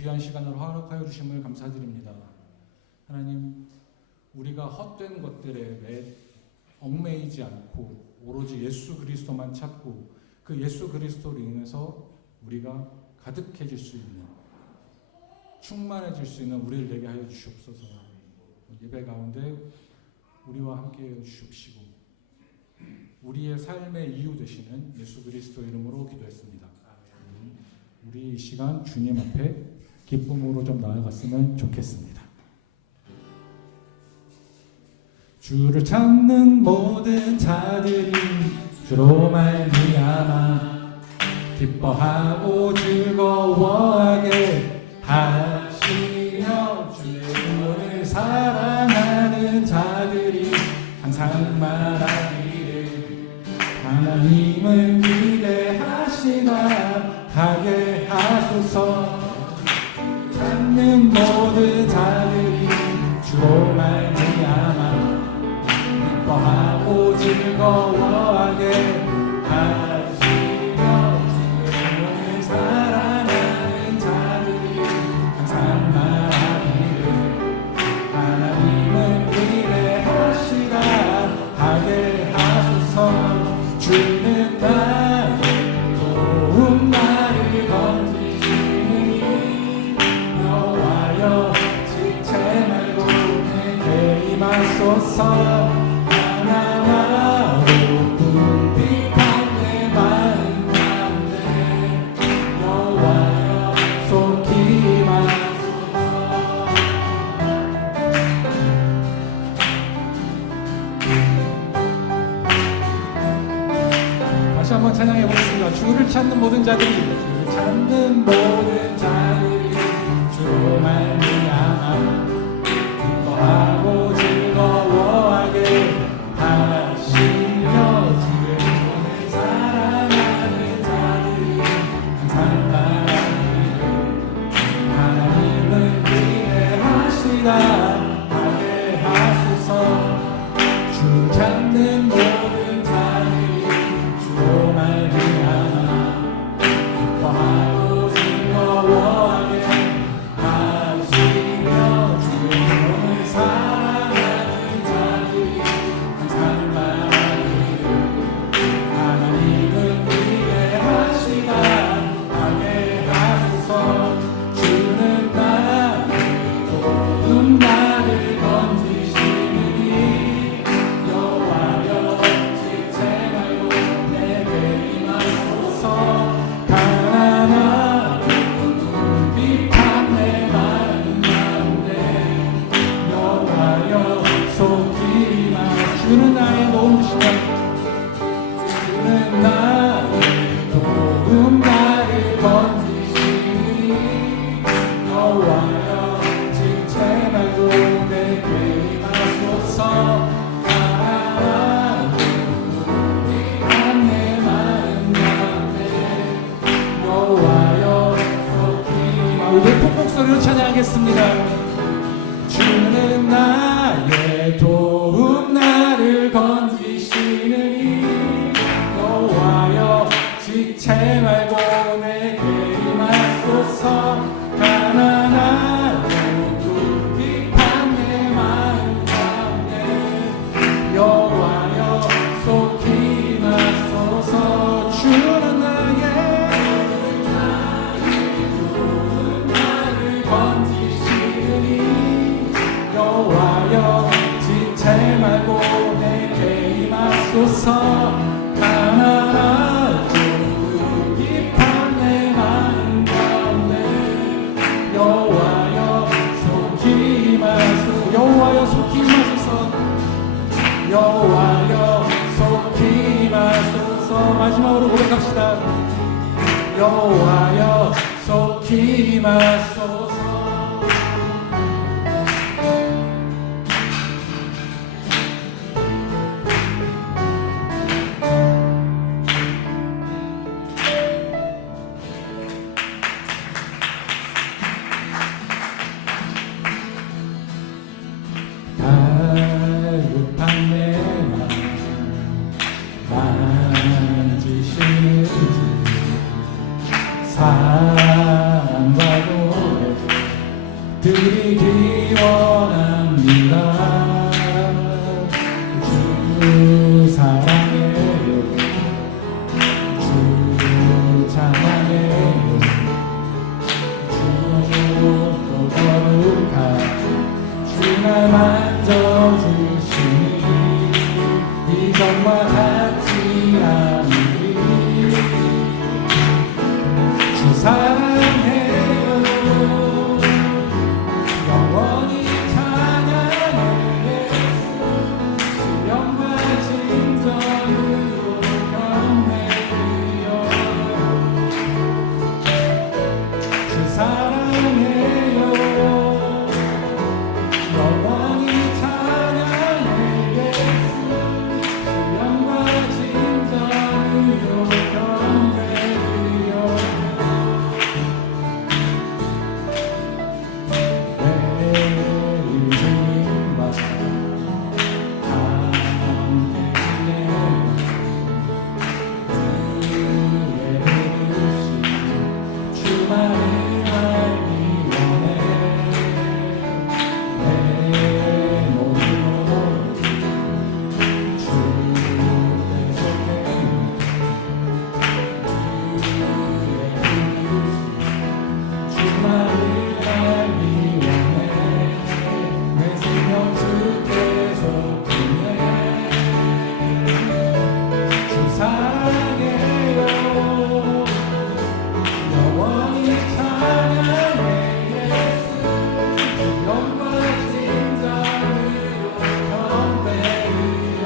귀한 시간을 허락하여 주심을 감사드립니다. 하나님, 우리가 헛된 것들에 얽매이지 않고 오로지 예수 그리스도만 찾고 그 예수 그리스도로 인해서 우리가 가득해질 수 있는, 충만해질 수 있는 우리를 되게 하여 주시옵소서. 예배 가운데 우리와 함께 해 주시옵시고 우리의 삶의 이유 되시는 예수 그리스도 이름으로 기도했습니다. 우리 이 시간 주님 앞에 기쁨으로 좀 나아갔으면 좋겠습니다. 주를 찾는 모든 자들이 주로 말미암아 기뻐하고 즐거워하게 하시며 주의 이름을 사랑하는 자들이 항상 말하기를 하나님을 기대하시나 하게 하소서. 찾는 모든 자들이 주로 말미암아 기뻐하고 즐거워하게 하시며 주를 사랑하는 자들이 항상 말하기를 하나님을 기대하시라 하게 하소서. 주는 나의 도움 나를 건지시니 여호와여 지체 말고 내게 임하소서. 다시 한번 찬양해 보겠습니다. 주를 찾는 모든 자들이, 주를 찾는 모든 자들이 주로 말미암아 기뻐하고 즐거워하게 하시며 주의 이름을 사랑하는 자들이 항상 말하기를 하나님을 기대하시라 하게 하소서. 주를 찾는 모든 자들이 주로 말미암아 기뻐하고 즐거워하게 하시며 주의 이름을 사랑하는 자들이 항상 말하기를 하나님을 기대하시라 하게 하소서. 주는 나의 도움 나를 건지시느니 여호와여 지체 말고 내게 임하소서. 가난하고 비판 내 마음 가운데 여호와여 속히 임하. 주는 나의 도움이시다. 주는 나의 도움 나를 건지시니 여호와여 지체 말고 내게 임하소서. 가난하고 비판 내 마음 가운데 여호와여 속히 임하. 우리 폭복소리로 찬양하겠습니다. 주는 나의 도움 나를 건지시느니 여호와여 지체 말고 내게 임하소서. 가난하고 비판 내 마음 가운데 여호와여 속히 임하소서. 주는 나의 도움 나를 건지시느니 여호와여 지체 말고 내게 임하소서. 가난하고 비판 내 마음 가운데 여호와여 속히 임하소서. 여호와여 속히 임하소서. 여호와여 속히 임하소서. 마지막으로 고백합시다. 여호와여 속히 임하소서. 다급한 내 마음 만지시는지 사랑과 고백 드리기 원합니다. 주 사랑해요, 주 찬양해요, 주도 거룩한 주날 만져주시니 이전과 같지 않으리. 주 사랑해요, 영원히 찬양해. 영과 진정으로 경배드려. 주 사랑해요, 영원히 찬양해. 영과 진정으로 경배드려. 매일 주님과 함께 지내며 그의 부르심 주만을 알기 원해. 내 몸으로 주께 속해 주만을 알기 원해. 내 생명 주께 속해. 주 사랑해요, 영원히 찬양해. 예수 영광 진정으로 경배드려.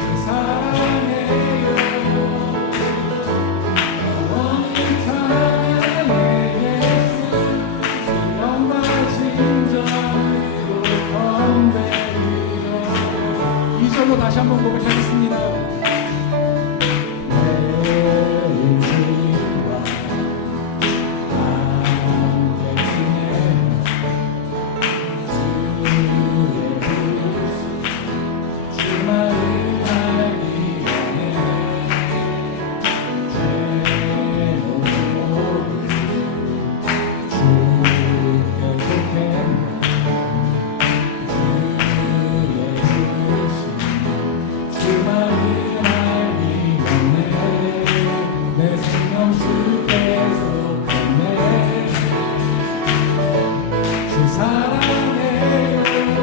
주 사랑해요, 영원히 찬양해. 예수 영광 진정으로 경배드려. 이 절로 다시 한번 고백하겠습니다. 매일 주님과 함께 지내며 주의 부르심 주만을 알기 원해. 제 몸으로 주께 속해 주의 부르심 주만을 알기 원해. 내 생명 주께 속했네. 주 사랑해요,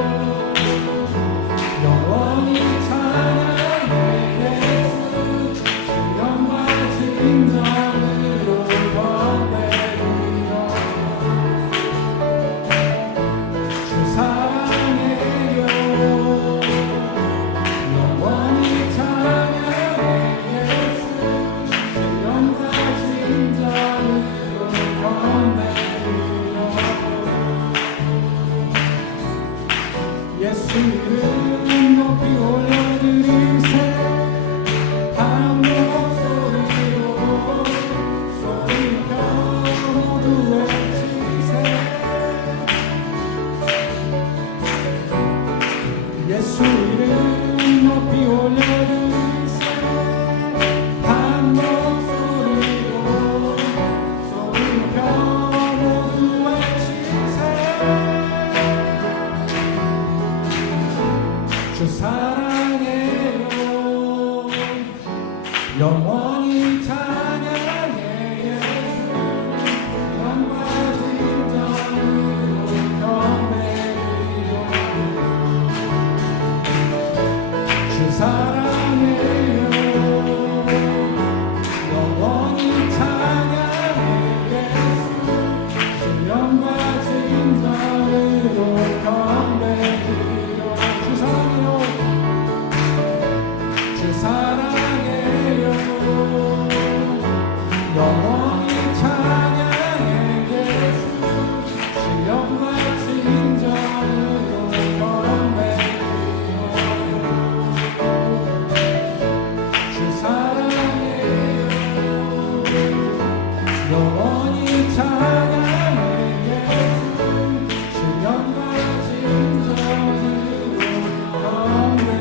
영원히 찬양해. 예수 영광 진정으로 경배드려. 주 사랑해요, 영원히 찬양해. 예수 영광 진정으로 경배드려. 예수 이름 높이 올려드리세. 한 목소리로 소리며 모두 외치세. 예수 이름 높이 올려드리세. 한 목소리로 소리며 모두 외치세. 주 사랑해요, 영원히 찬양해. 예수 영광 진정으로 경배드려. 주 사랑해요, 영원히 찬양해. 예수 영광 진정으로 경배드려. 주 사랑해요, 주 사랑해요, 영원히 찬양해. 예수 영광 진정으로 경배드려. 주 사랑해요, 영원히 찬양해. 예수 영광 진정으로 경배드려.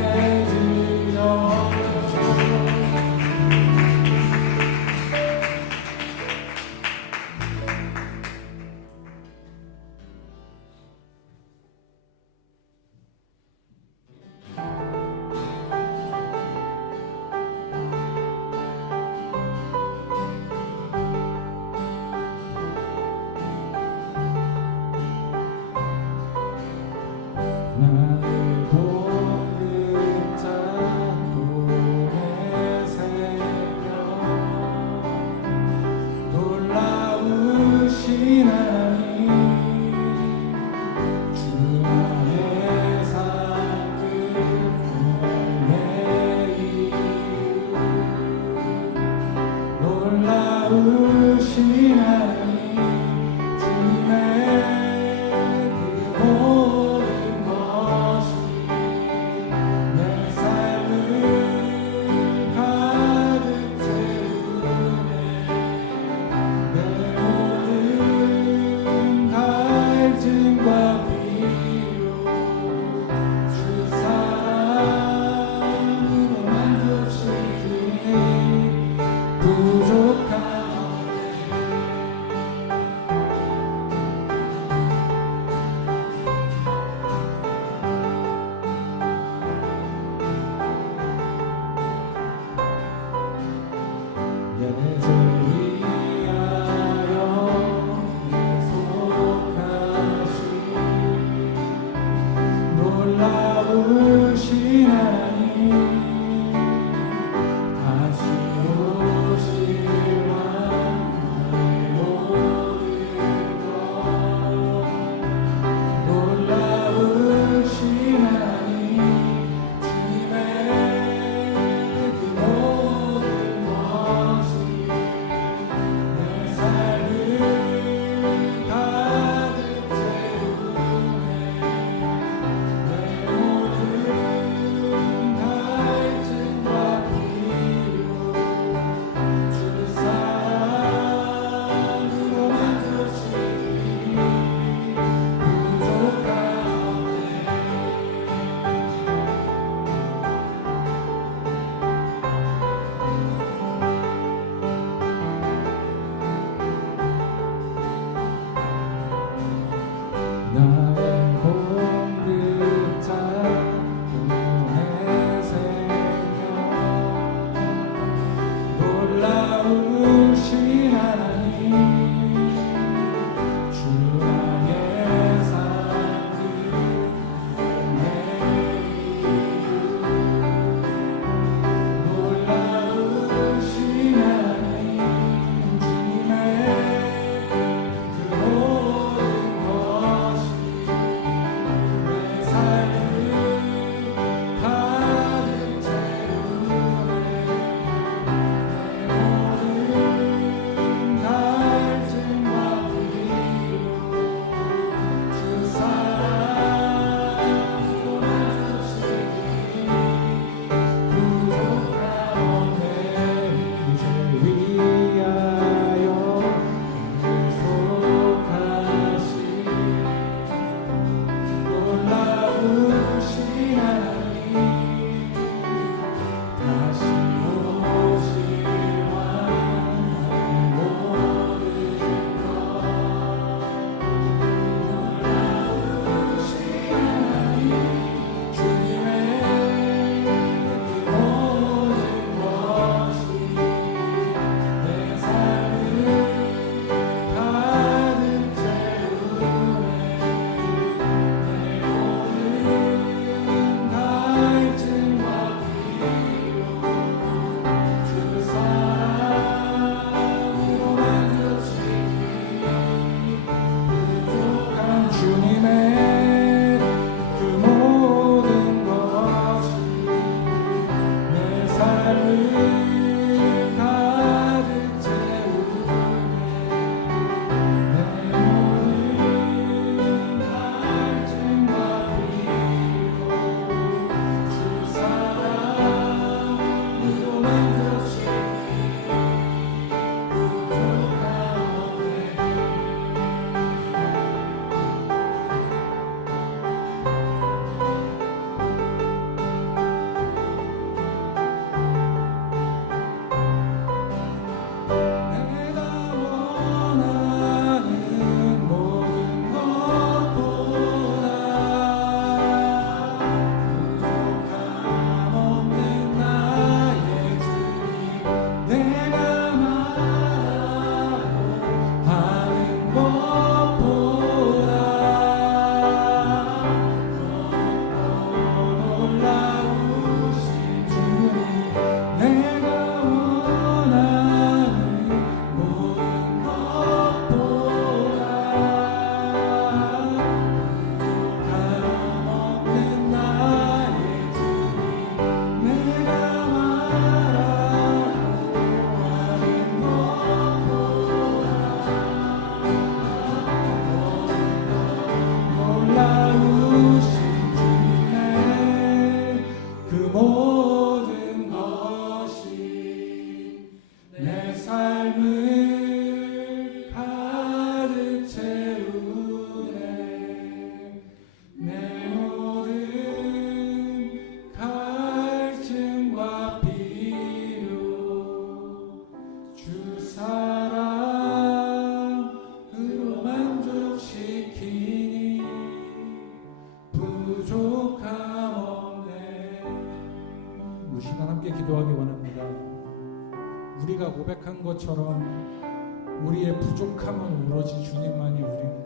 것처럼 우리의 부족함은 오로지 주님만이 우리를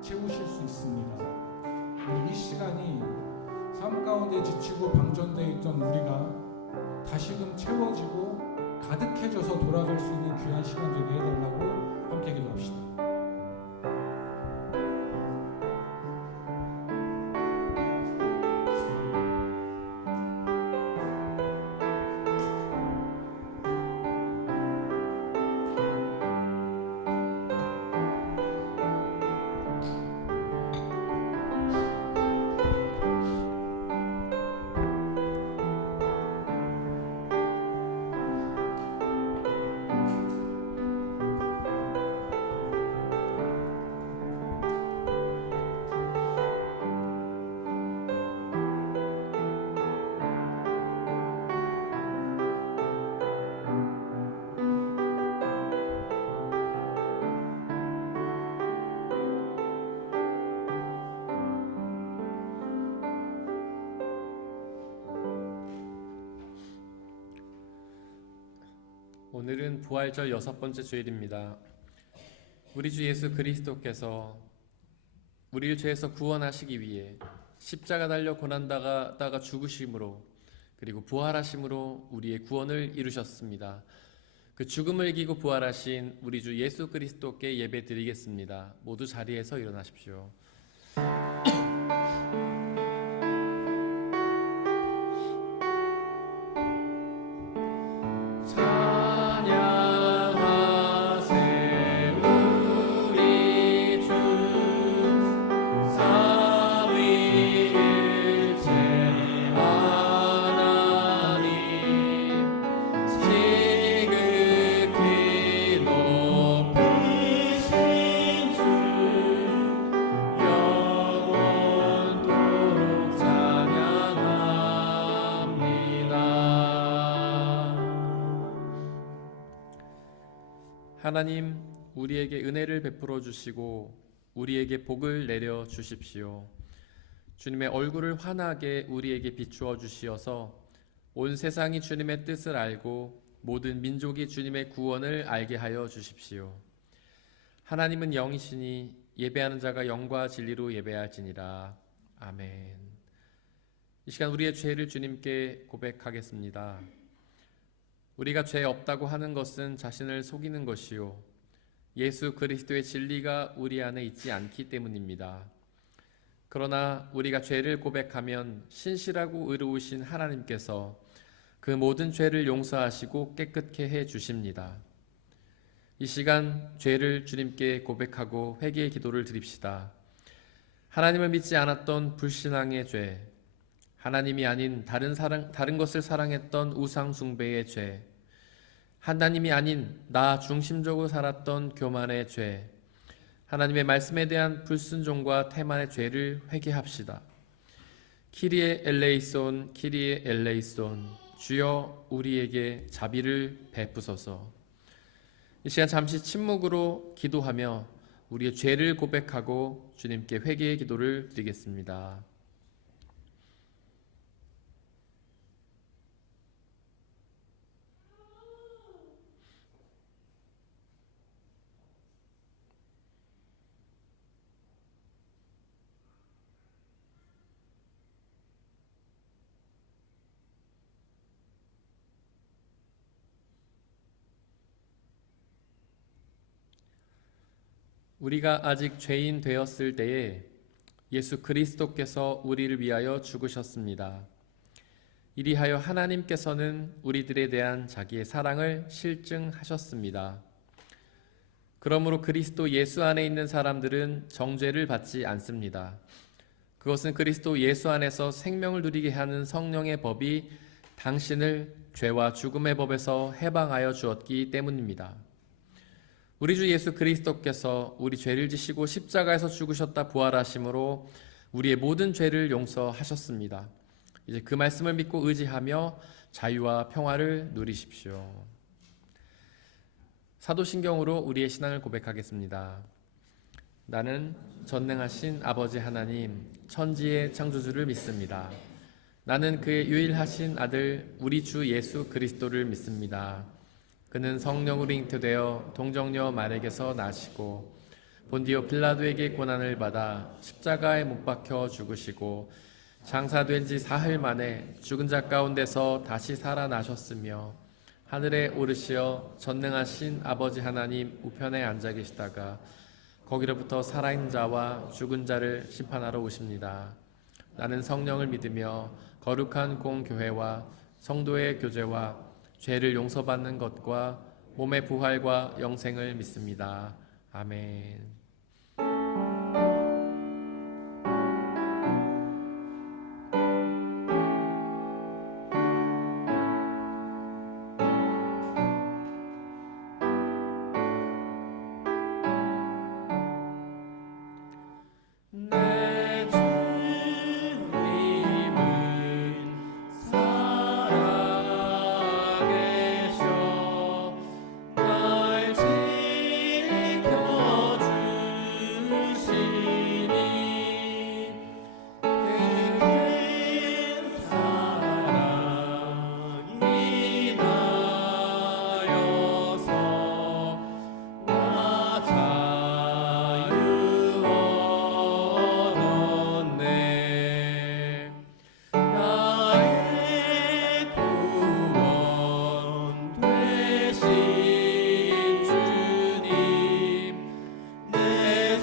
채우실 수 있습니다. 우리 이 시간이 삶 가운데 지치고 방전되어 있던 우리가 다시금 채워지고 가득해져서 돌아갈 수 있는 귀한 시간 되게 해달라고 함께 기도합시다. 오늘은 부활절 6번째 주일입니다. 우리 주 예수 그리스도께서 우리를 죄에서 구원하시기 위해 십자가 달려 고난당하다가 죽으심으로 그리고 부활하심으로 우리의 구원을 이루셨습니다. 그 죽음을 이기고 부활하신 우리 주 예수 그리스도께 예배 드리겠습니다. 모두 자리에서 일어나십시오. 하나님, 우리에게 은혜를 베풀어 주시고 우리에게 복을 내려 주십시오. 주님의 얼굴을 환하게 우리에게 비추어 주시어서 온 세상이 주님의 뜻을 알고 모든 민족이 주님의 구원을 알게 하여 주십시오. 하나님은 영이시니 예배하는 자가 영과 진리로 예배할지니라. 아멘. 이 시간 우리의 죄를 주님께 고백하겠습니다. 우리가 죄 없다고 하는 것은 자신을 속이는 것이요 예수 그리스도의 진리가 우리 안에 있지 않기 때문입니다. 그러나 우리가 죄를 고백하면 신실하고 의로우신 하나님께서 그 모든 죄를 용서하시고 깨끗게 해 주십니다. 이 시간 죄를 주님께 고백하고 회개의 기도를 드립시다. 하나님을 믿지 않았던 불신앙의 죄, 하나님이 아닌 다른 것을 사랑했던 우상 숭배의 죄, 하나님이 아닌 나 중심적으로 살았던 교만의 죄, 하나님의 말씀에 대한 불순종과 태만의 죄를 회개합시다. 키리에 엘레이손, 키리에 엘레이손, 주여 우리에게 자비를 베푸소서. 이 시간 잠시 침묵으로 기도하며 우리의 죄를 고백하고 주님께 회개의 기도를 드리겠습니다. 우리가 아직 죄인 되었을 때에 예수 그리스도께서 우리를 위하여 죽으셨습니다. 이리하여 하나님께서는 우리들에 대한 자기의 사랑을 실증하셨습니다. 그러므로 그리스도 예수 안에 있는 사람들은 정죄를 받지 않습니다. 그것은 그리스도 예수 안에서 생명을 누리게 하는 성령의 법이 당신을 죄와 죽음의 법에서 해방하여 주었기 때문입니다. 우리 주 예수 그리스도께서 우리 죄를 지시고 십자가에서 죽으셨다 부활하심으로 우리의 모든 죄를 용서하셨습니다. 이제 그 말씀을 믿고 의지하며 자유와 평화를 누리십시오. 사도신경으로 우리의 신앙을 고백하겠습니다. 나는 전능하신 아버지 하나님, 천지의 창조주를 믿습니다. 나는 그의 유일하신 아들 우리 주 예수 그리스도를 믿습니다. 그는 성령으로 잉태되어 동정녀 마리아에게서 나시고 본디오 빌라도에게 고난을 받아 십자가에 못 박혀 죽으시고 장사된 지 사흘 만에 죽은 자 가운데서 다시 살아나셨으며 하늘에 오르시어 전능하신 아버지 하나님 우편에 앉아 계시다가 거기로부터 살아있는 자와 죽은 자를 심판하러 오십니다. 나는 성령을 믿으며 거룩한 공교회와 성도의 교제와 죄를 용서받는 것과 몸의 부활과 영생을 믿습니다. 아멘. 내 주님은 살아계셔 날 지켜주시니 큰 사랑이 나여서 나 자유 얻었네. 나의 구원 되신 주님 내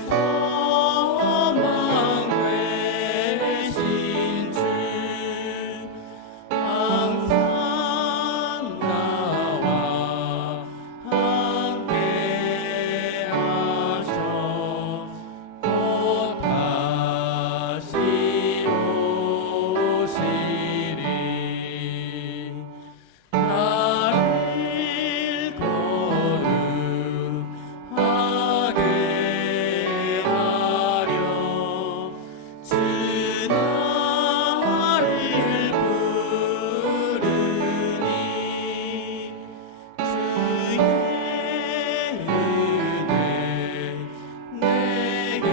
소망 되신 주 항상 나와 함께 하셔 곧 다시 오시리. 나를 거룩하게 하려 주 나를 부르니 주의 은혜 내게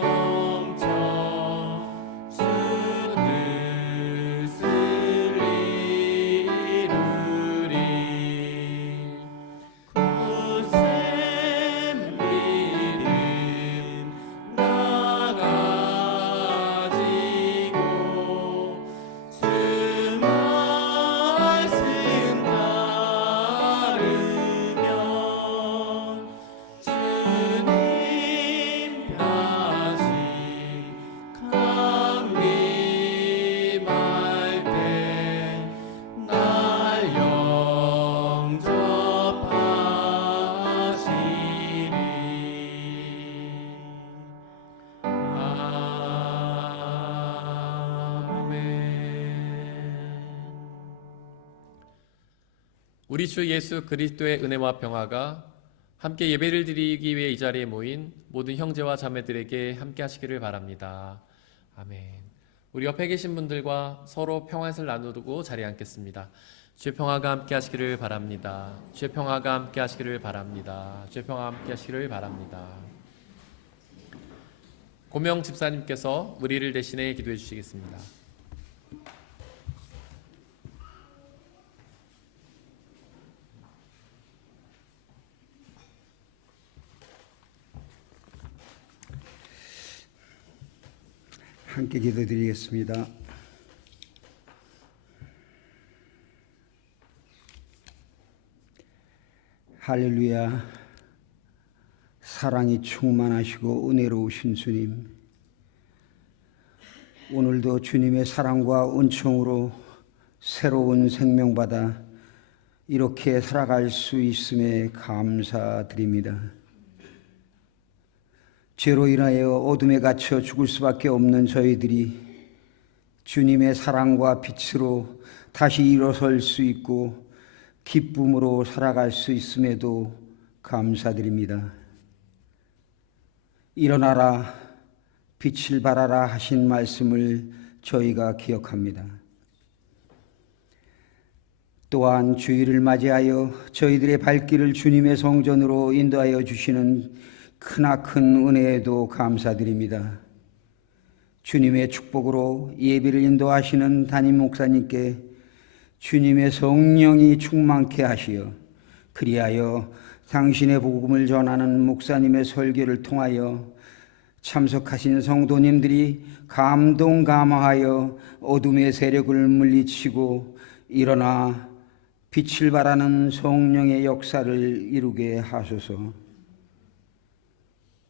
넘쳐 주 뜻을 이루리. 굳센 믿음 나가지고 주 말씀 따르면 주님 다시 강림할 때 날 영접하시리. 아멘. 우리 주 예수 그리스도의 은혜와 평화가 함께 예배를 드리기 위해 이 자리에 모인 모든 형제와 자매들에게 함께 하시기를 바랍니다. 아멘. 우리 옆에 계신 분들과 서로 평화를 나누고 자리에 앉겠습니다. 주의 평화가 함께 하시기를 바랍니다. 주의 평화가 함께 하시기를 바랍니다. 주의 평화가 함께 하시기를 바랍니다. 고명 집사님께서 우리를 대신해 기도해 주시겠습니다. 함께 기도드리겠습니다. 할렐루야. 사랑이 충만하시고 은혜로우신 주님, 오늘도 주님의 사랑과 은총으로 새로운 생명받아 이렇게 살아갈 수 있음에 감사드립니다. 죄로 인하여 어둠에 갇혀 죽을 수밖에 없는 저희들이 주님의 사랑과 빛으로 다시 일어설 수 있고 기쁨으로 살아갈 수 있음에도 감사드립니다. 일어나라, 빛을 발하라 하신 말씀을 저희가 기억합니다. 또한 주일을 맞이하여 저희들의 발길을 주님의 성전으로 인도하여 주시는 크나큰 은혜에도 감사드립니다. 주님의 축복으로 예배를 인도하시는 담임 목사님께 주님의 성령이 충만케 하시어 그리하여 당신의 복음을 전하는 목사님의 설교를 통하여 참석하신 성도님들이 감동감화하여 어둠의 세력을 물리치고 일어나 빛을 발하는 성령의 역사를 이루게 하소서.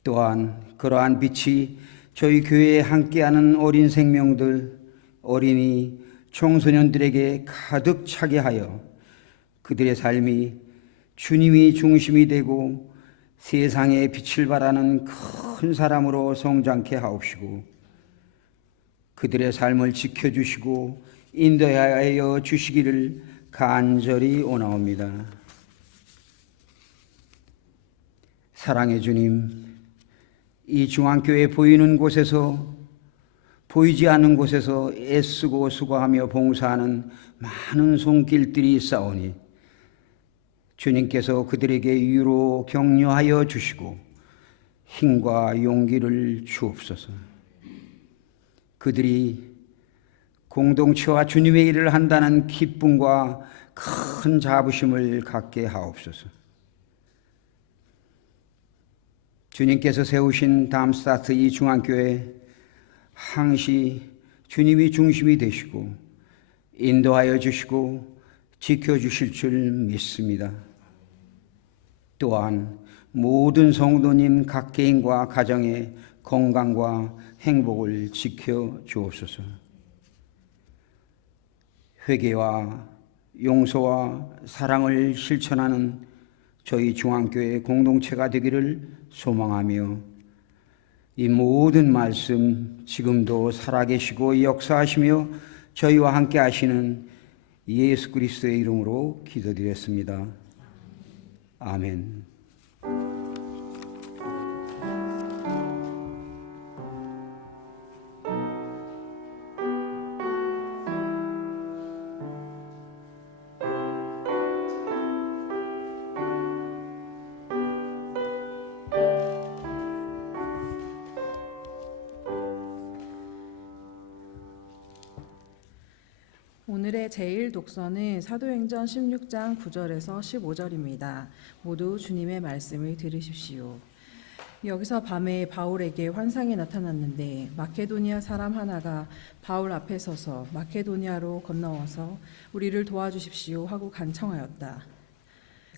또한 그러한 빛이 저희 교회에 함께하는 어린 생명들, 어린이, 청소년들에게 가득 차게 하여 그들의 삶이 주님이 중심이 되고 세상에 빛을 발하는 큰 사람으로 성장케 하옵시고 그들의 삶을 지켜주시고 인도하여 주시기를 간절히 원하옵니다. 사랑의 주님, 이 중앙교회 보이는 곳에서 보이지 않는 곳에서 애쓰고 수고하며 봉사하는 많은 손길들이 있사오니 주님께서 그들에게 위로 격려하여 주시고 힘과 용기를 주옵소서. 그들이 공동체와 주님의 일을 한다는 기쁨과 큰 자부심을 갖게 하옵소서. 주님께서 세우신 담스타트 이 중앙교회 항시 주님이 중심이 되시고 인도하여 주시고 지켜주실 줄 믿습니다. 또한 모든 성도님 각 개인과 가정의 건강과 행복을 지켜 주옵소서. 회개와 용서와 사랑을 실천하는 저희 중앙교회 공동체가 되기를 소망하며 이 모든 말씀 지금도 살아계시고 역사하시며 저희와 함께 하시는 예수 그리스도의 이름으로 기도드렸습니다. 아멘. 오늘의 제1독서는 사도행전 16장 9절에서 15절입니다. 모두 주님의 말씀을 들으십시오. 여기서 밤에 바울에게 환상이 나타났는데 마케도니아 사람 하나가 바울 앞에 서서 마케도니아로 건너와서 우리를 도와주십시오 하고 간청하였다.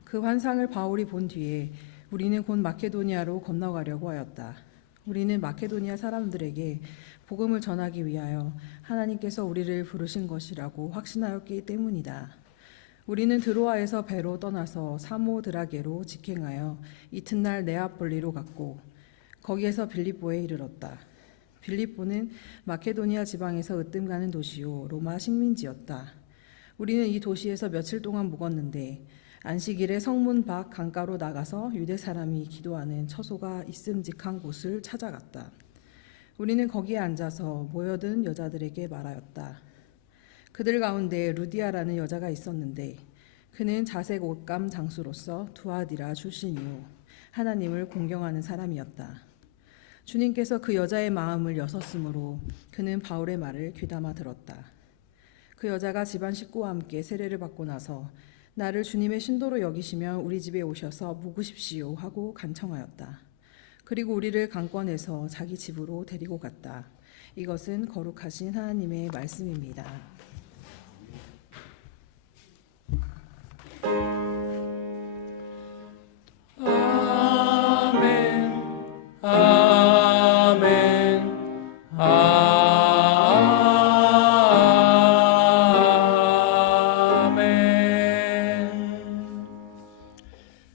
그 환상을 바울이 본 뒤에 우리는 곧 마케도니아로 건너가려고 하였다. 우리는 마케도니아 사람들에게 복음을 전하기 위하여 하나님께서 우리를 부르신 것이라고 확신하였기 때문이다. 우리는 드로아에서 배로 떠나서 사모드라게로 직행하여 이튿날 네아폴리로 갔고 거기에서 빌립보에 이르렀다. 빌립보는 마케도니아 지방에서 으뜸 가는 도시요 로마 식민지였다. 우리는 이 도시에서 며칠 동안 묵었는데 안식일에 성문 밖 강가로 나가서 유대 사람이 기도하는 처소가 있음직한 곳을 찾아갔다. 우리는 거기에 앉아서 모여든 여자들에게 말하였다. 그들 가운데 루디아라는 여자가 있었는데 그는 자색 옷감 장수로서 두아디라 출신이요 하나님을 공경하는 사람이었다. 주님께서 그 여자의 마음을 여섰으므로 그는 바울의 말을 귀담아 들었다. 그 여자가 집안 식구와 함께 세례를 받고 나서 나를 주님의 신도로 여기시면 우리 집에 오셔서 묵으십시오 하고 간청하였다. 그리고 우리를 강권해서 자기 집으로 데리고 갔다. 이것은 거룩하신 하나님의 말씀입니다. 아멘, 아멘, 아멘.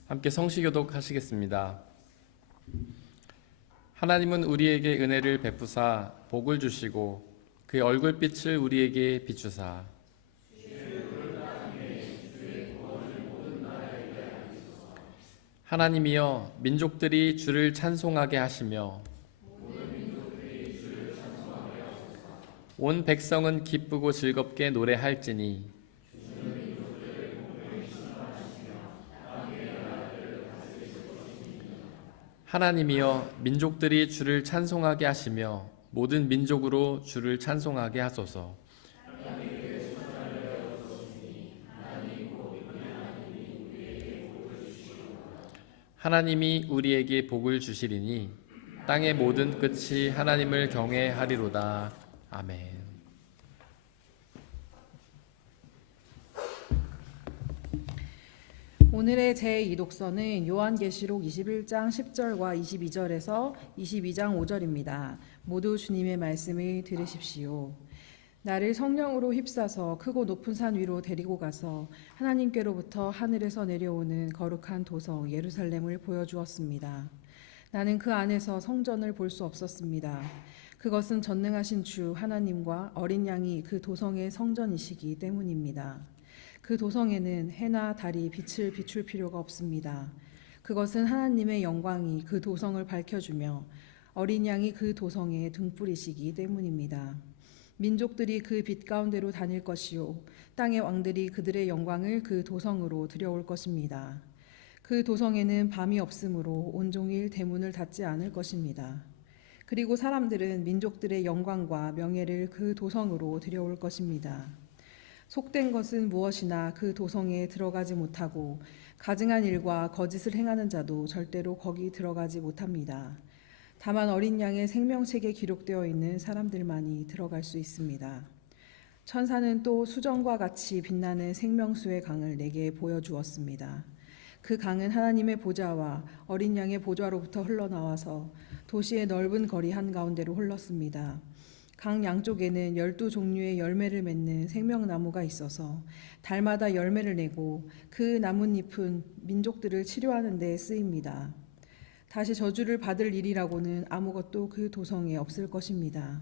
함께 성시교독 하시겠습니다. 하나님은 우리에게 은혜를 베푸사 복을 주시고 그의 얼굴빛을 우리에게 비추사 하나님이여 민족들이 주를 찬송하게 하시며 온 백성은 기쁘고 즐겁게 노래할지니 하나님이여 민족들이 주를 찬송하게 하시며 모든 민족으로 주를 찬송하게 하소서. 하나님이 우리에게 복을 주시리니 땅의 모든 끝이 하나님을 경외하리로다. 아멘. 오늘의 제2독서는 요한계시록 21장 10절과 22절에서 22장 5절입니다. 모두 주님의 말씀을 들으십시오. 나를 성령으로 휩싸서 크고 높은 산 위로 데리고 가서 하나님께로부터 하늘에서 내려오는 거룩한 도성 예루살렘을 보여주었습니다. 나는 그 안에서 성전을 볼 수 없었습니다. 그것은 전능하신 주 하나님과 어린 양이 그 도성의 성전이시기 때문입니다. 그 도성에는 해나 달이 빛을 비출 필요가 없습니다. 그것은 하나님의 영광이 그 도성을 밝혀주며 어린 양이 그 도성의 등불이시기 때문입니다. 민족들이 그 빛 가운데로 다닐 것이요 땅의 왕들이 그들의 영광을 그 도성으로 들여올 것입니다. 그 도성에는 밤이 없으므로 온종일 대문을 닫지 않을 것입니다. 그리고 사람들은 민족들의 영광과 명예를 그 도성으로 들여올 것입니다. 속된 것은 무엇이나 그 도성에 들어가지 못하고 가증한 일과 거짓을 행하는 자도 절대로 거기 들어가지 못합니다. 다만 어린 양의 생명책에 기록되어 있는 사람들만이 들어갈 수 있습니다. 천사는 또 수정과 같이 빛나는 생명수의 강을 내게 보여주었습니다. 그 강은 하나님의 보좌와 어린 양의 보좌로부터 흘러나와서 도시의 넓은 거리 한가운데로 흘렀습니다. 강 양쪽에는 12종류의 열매를 맺는 생명나무가 있어서 달마다 열매를 내고 그 나뭇잎은 민족들을 치료하는 데 쓰입니다. 다시 저주를 받을 일이라고는 아무것도 그 도성에 없을 것입니다.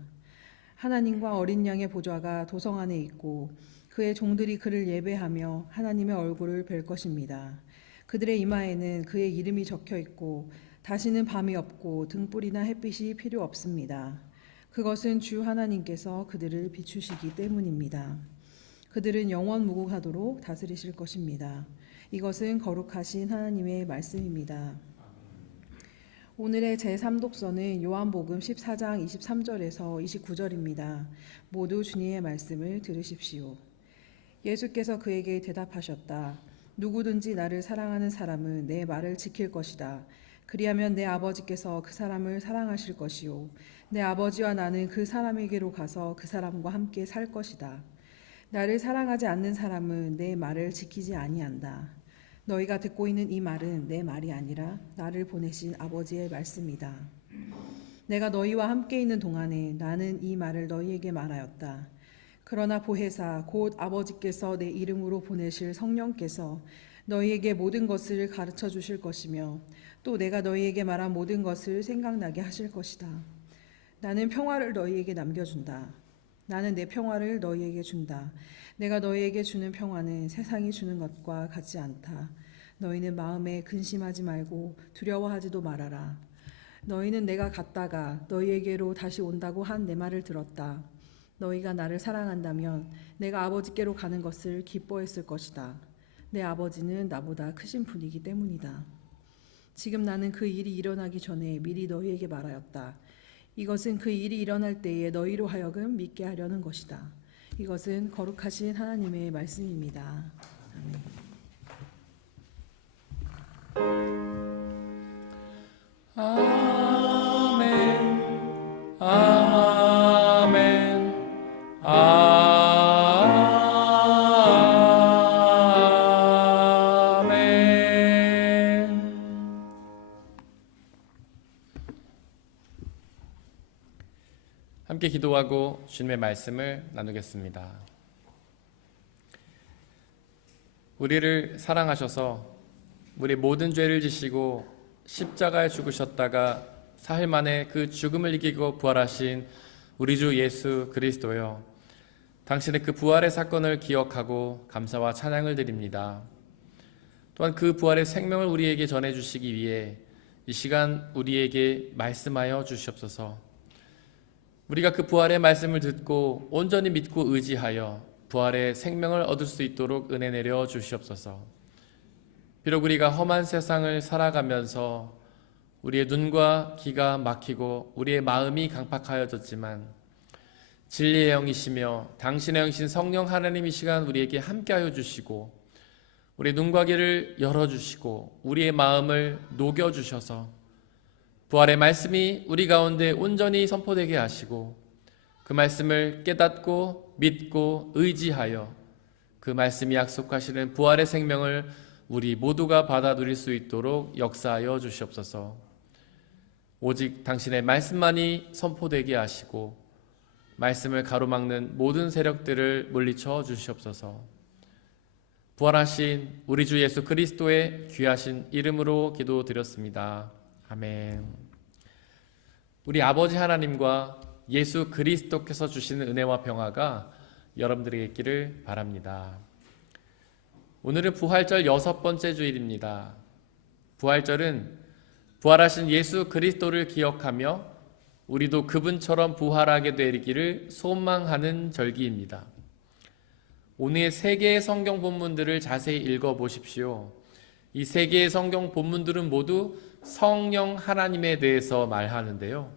하나님과 어린 양의 보좌가 도성 안에 있고 그의 종들이 그를 예배하며 하나님의 얼굴을 뵐 것입니다. 그들의 이마에는 그의 이름이 적혀 있고 다시는 밤이 없고 등불이나 햇빛이 필요 없습니다. 그것은 주 하나님께서 그들을 비추시기 때문입니다. 그들은 영원 무궁하도록 다스리실 것입니다. 이것은 거룩하신 하나님의 말씀입니다. 오늘의 제3독서는 요한복음 14장 23절에서 29절입니다. 모두 주님의 말씀을 들으십시오. 예수께서 그에게 대답하셨다. 누구든지 나를 사랑하는 사람은 내 말을 지킬 것이다. 그리하면 내 아버지께서 그 사람을 사랑하실 것이요 내 아버지와 나는 그 사람에게로 가서 그 사람과 함께 살 것이다. 나를 사랑하지 않는 사람은 내 말을 지키지 아니한다. 너희가 듣고 있는 이 말은 내 말이 아니라 나를 보내신 아버지의 말씀이다. 내가 너희와 함께 있는 동안에 나는 이 말을 너희에게 말하였다. 그러나 보혜사 곧 아버지께서 내 이름으로 보내실 성령께서 너희에게 모든 것을 가르쳐 주실 것이며 또 내가 너희에게 말한 모든 것을 생각나게 하실 것이다. 나는 평화를 너희에게 남겨준다. 나는 내 평화를 너희에게 준다. 내가 너희에게 주는 평화는 세상이 주는 것과 같지 않다. 너희는 마음에 근심하지 말고 두려워하지도 말아라. 너희는 내가 갔다가 너희에게로 다시 온다고 한 내 말을 들었다. 너희가 나를 사랑한다면 내가 아버지께로 가는 것을 기뻐했을 것이다. 내 아버지는 나보다 크신 분이기 때문이다. 지금 나는 그 일이 일어나기 전에 미리 너희에게 말하였다. 이것은 그 일이 일어날 때에 너희로 하여금 믿게 하려는 것이다. 이것은 거룩하신 하나님의 말씀입니다. 아멘. 아멘. 아멘. 함께 기도하고 주님의 말씀을 나누겠습니다. 우리를 사랑하셔서 우리 모든 죄를 지시고 십자가에 죽으셨다가 사흘 만에 그 죽음을 이기고 부활하신 우리 주 예수 그리스도여, 당신의 그 부활의 사건을 기억하고 감사와 찬양을 드립니다. 또한 그 부활의 생명을 우리에게 전해주시기 위해 이 시간 우리에게 말씀하여 주시옵소서. 우리가 그 부활의 말씀을 듣고 온전히 믿고 의지하여 부활의 생명을 얻을 수 있도록 은혜 내려 주시옵소서. 비록 우리가 험한 세상을 살아가면서 우리의 눈과 귀가 막히고 우리의 마음이 강팍하여졌지만 진리의 영이시며 당신의 영이신 성령 하나님 이 시간 우리에게 함께하여 주시고 우리 눈과 귀를 열어주시고 우리의 마음을 녹여주셔서 부활의 말씀이 우리 가운데 온전히 선포되게 하시고 그 말씀을 깨닫고 믿고 의지하여 그 말씀이 약속하시는 부활의 생명을 우리 모두가 받아 누릴 수 있도록 역사하여 주시옵소서. 오직 당신의 말씀만이 선포되게 하시고 말씀을 가로막는 모든 세력들을 물리쳐 주시옵소서. 부활하신 우리 주 예수 그리스도의 귀하신 이름으로 기도드렸습니다. 아멘. 우리 아버지 하나님과 예수 그리스도께서 주시는 은혜와 평화가 여러분들에게 있기를 바랍니다. 오늘은 부활절 6번째 주일입니다. 부활절은 부활하신 예수 그리스도를 기억하며 우리도 그분처럼 부활하게 되기를 소망하는 절기입니다. 오늘의 3개의 성경 본문들을 자세히 읽어보십시오. 이 3개의 성경 본문들은 모두 성령 하나님에 대해서 말하는데요.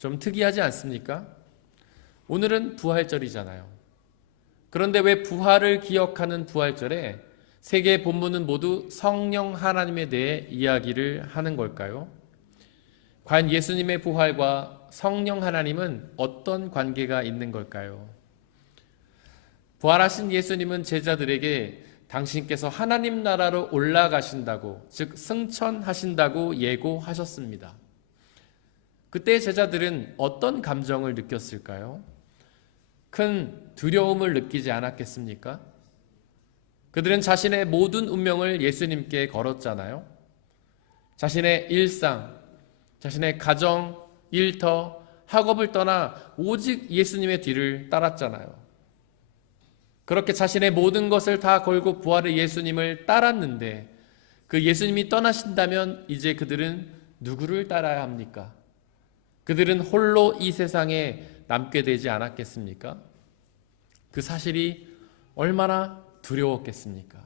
좀 특이하지 않습니까? 오늘은 부활절이잖아요. 그런데 왜 부활을 기억하는 부활절에 3개의 본문은 모두 성령 하나님에 대해 이야기를 하는 걸까요? 과연 예수님의 부활과 성령 하나님은 어떤 관계가 있는 걸까요? 부활하신 예수님은 제자들에게 당신께서 하나님 나라로 올라가신다고, 즉 승천하신다고 예고하셨습니다. 그때 제자들은 어떤 감정을 느꼈을까요? 큰 두려움을 느끼지 않았겠습니까? 그들은 자신의 모든 운명을 예수님께 걸었잖아요. 자신의 일상, 자신의 가정, 일터, 학업을 떠나 오직 예수님의 뒤를 따랐잖아요. 그렇게 자신의 모든 것을 다 걸고 부활의 예수님을 따랐는데 그 예수님이 떠나신다면 이제 그들은 누구를 따라야 합니까? 그들은 홀로 이 세상에 남게 되지 않았겠습니까? 그 사실이 얼마나 두려웠겠습니까?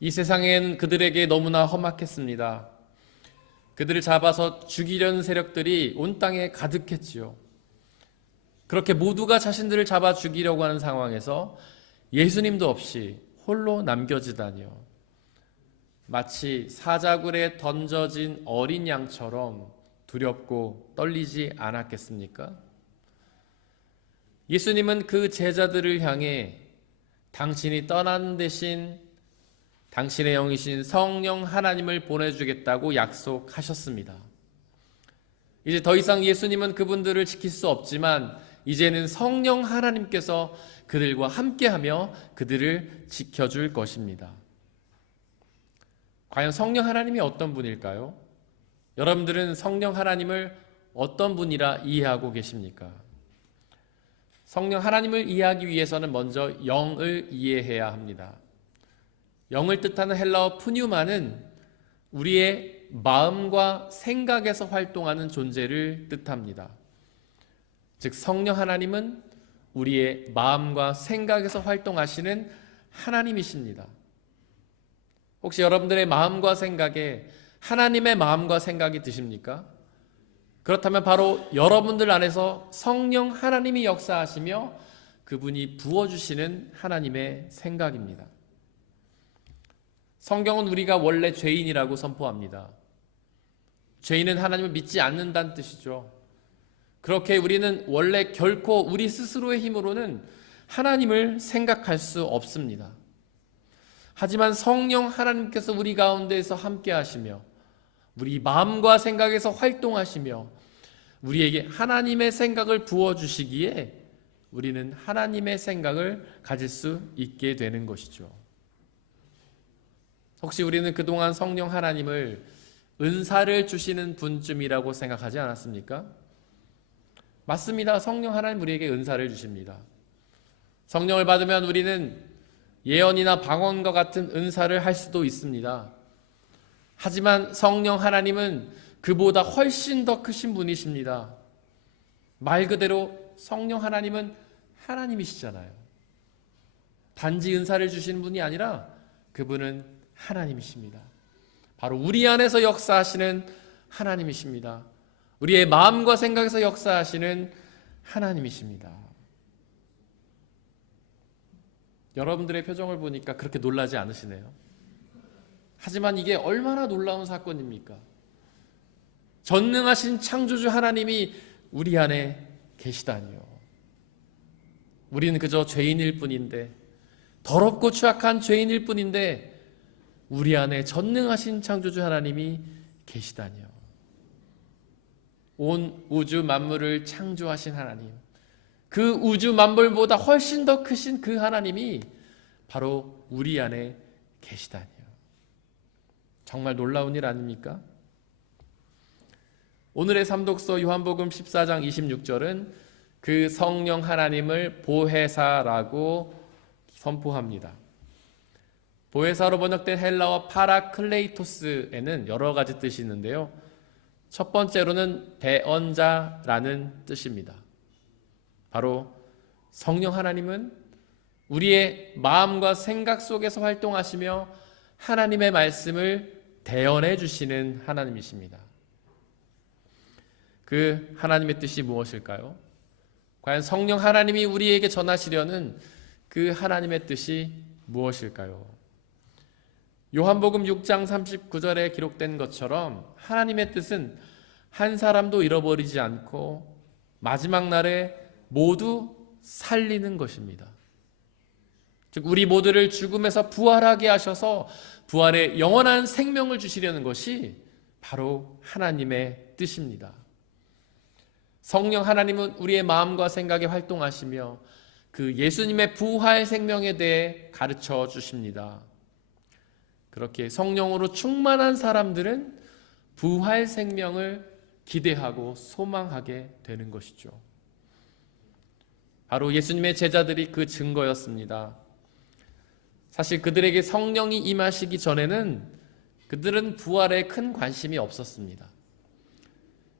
이 세상엔 그들에게 너무나 험악했습니다. 그들을 잡아서 죽이려는 세력들이 온 땅에 가득했지요. 그렇게 모두가 자신들을 잡아 죽이려고 하는 상황에서 예수님도 없이 홀로 남겨지다니요. 마치 사자굴에 던져진 어린 양처럼 두렵고 떨리지 않았겠습니까? 예수님은 그 제자들을 향해 당신이 떠나는 대신 당신의 영이신 성령 하나님을 보내주겠다고 약속하셨습니다. 이제 더 이상 예수님은 그분들을 지킬 수 없지만 이제는 성령 하나님께서 그들과 함께하며 그들을 지켜줄 것입니다. 과연 성령 하나님이 어떤 분일까요? 여러분들은 성령 하나님을 어떤 분이라 이해하고 계십니까? 성령 하나님을 이해하기 위해서는 먼저 영을 이해해야 합니다. 영을 뜻하는 헬라어 푸뉴마는 우리의 마음과 생각에서 활동하는 존재를 뜻합니다. 즉 성령 하나님은 우리의 마음과 생각에서 활동하시는 하나님이십니다. 혹시 여러분들의 마음과 생각에 하나님의 마음과 생각이 드십니까? 그렇다면 바로 여러분들 안에서 성령 하나님이 역사하시며 그분이 부어주시는 하나님의 생각입니다. 성경은 우리가 원래 죄인이라고 선포합니다. 죄인은 하나님을 믿지 않는다는 뜻이죠. 그렇게 우리는 원래 결코 우리 스스로의 힘으로는 하나님을 생각할 수 없습니다. 하지만 성령 하나님께서 우리 가운데에서 함께 하시며 우리 마음과 생각에서 활동하시며 우리에게 하나님의 생각을 부어주시기에 우리는 하나님의 생각을 가질 수 있게 되는 것이죠. 혹시 우리는 그동안 성령 하나님을 은사를 주시는 분쯤이라고 생각하지 않았습니까? 맞습니다. 성령 하나님 우리에게 은사를 주십니다. 성령을 받으면 우리는 예언이나 방언과 같은 은사를 할 수도 있습니다. 하지만 성령 하나님은 그보다 훨씬 더 크신 분이십니다. 말 그대로 성령 하나님은 하나님이시잖아요. 단지 은사를 주시는 분이 아니라 그분은 하나님이십니다. 바로 우리 안에서 역사하시는 하나님이십니다. 우리의 마음과 생각에서 역사하시는 하나님이십니다. 여러분들의 표정을 보니까 그렇게 놀라지 않으시네요. 하지만 이게 얼마나 놀라운 사건입니까? 전능하신 창조주 하나님이 우리 안에 계시다니요. 우리는 그저 죄인일 뿐인데, 더럽고 추악한 죄인일 뿐인데 우리 안에 전능하신 창조주 하나님이 계시다니요. 온 우주 만물을 창조하신 하나님, 그 우주 만물보다 훨씬 더 크신 그 하나님이 바로 우리 안에 계시다니요. 정말 놀라운 일 아닙니까? 오늘의 삼독서 요한복음 14장 26절은 그 성령 하나님을 보혜사라고 선포합니다. 보혜사로 번역된 헬라어 파라클레이토스에는 여러 가지 뜻이 있는데요. 첫 번째로는 대언자라는 뜻입니다. 바로 성령 하나님은 우리의 마음과 생각 속에서 활동하시며 하나님의 말씀을 대언해 주시는 하나님이십니다. 그 하나님의 뜻이 무엇일까요? 과연 성령 하나님이 우리에게 전하시려는 그 하나님의 뜻이 무엇일까요? 요한복음 6장 39절에 기록된 것처럼 하나님의 뜻은 한 사람도 잃어버리지 않고 마지막 날에 모두 살리는 것입니다. 즉 우리 모두를 죽음에서 부활하게 하셔서 부활의 영원한 생명을 주시려는 것이 바로 하나님의 뜻입니다. 성령 하나님은 우리의 마음과 생각에 활동하시며 그 예수님의 부활 생명에 대해 가르쳐 주십니다. 그렇게 성령으로 충만한 사람들은 부활 생명을 기대하고 소망하게 되는 것이죠. 바로 예수님의 제자들이 그 증거였습니다. 사실 그들에게 성령이 임하시기 전에는 그들은 부활에 큰 관심이 없었습니다.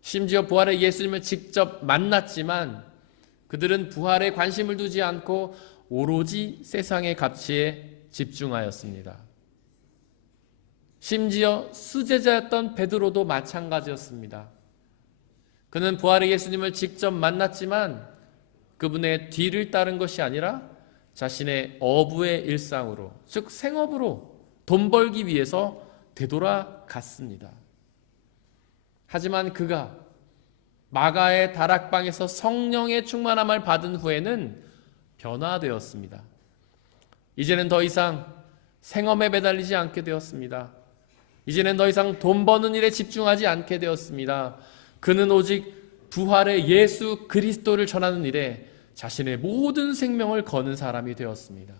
심지어 부활의 예수님을 직접 만났지만 그들은 부활에 관심을 두지 않고 오로지 세상의 가치에 집중하였습니다. 심지어 수제자였던 베드로도 마찬가지였습니다. 그는 부활의 예수님을 직접 만났지만 그분의 뒤를 따른 것이 아니라 자신의 어부의 일상으로, 즉 생업으로 돈 벌기 위해서 되돌아갔습니다. 하지만 그가 마가의 다락방에서 성령의 충만함을 받은 후에는 변화되었습니다. 이제는 더 이상 생업에 매달리지 않게 되었습니다. 이제는 더 이상 돈 버는 일에 집중하지 않게 되었습니다. 그는 오직 부활의 예수 그리스도를 전하는 일에 자신의 모든 생명을 거는 사람이 되었습니다.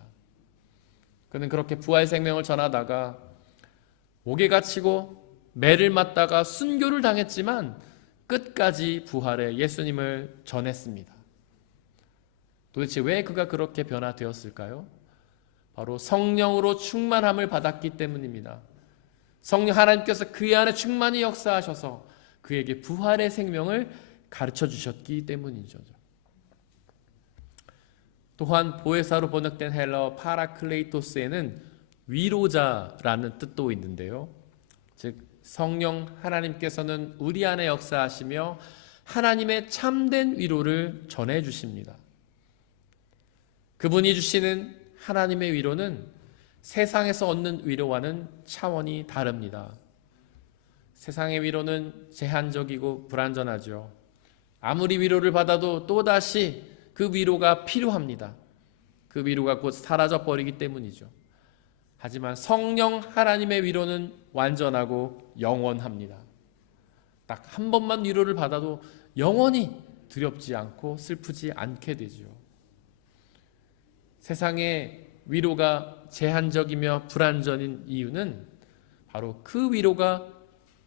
그는 그렇게 부활 생명을 전하다가 옥에 갇히고 매를 맞다가 순교를 당했지만 끝까지 부활의 예수님을 전했습니다. 도대체 왜 그가 그렇게 변화되었을까요? 바로 성령으로 충만함을 받았기 때문입니다. 성령 하나님께서 그의 안에 충만히 역사하셔서 그에게 부활의 생명을 가르쳐 주셨기 때문이죠. 또한 보혜사로 번역된 헬라어 파라클레이토스에는 위로자라는 뜻도 있는데요. 즉 성령 하나님께서는 우리 안에 역사하시며 하나님의 참된 위로를 전해 주십니다. 그분이 주시는 하나님의 위로는 세상에서 얻는 위로와는 차원이 다릅니다. 세상의 위로는 제한적이고 불완전하죠. 아무리 위로를 받아도 또다시 그 위로가 필요합니다. 그 위로가 곧 사라져버리기 때문이죠. 하지만 성령 하나님의 위로는 완전하고 영원합니다. 딱 한 번만 위로를 받아도 영원히 두렵지 않고 슬프지 않게 되죠. 세상의 위로가 제한적이며 불완전인 이유는 바로 그 위로가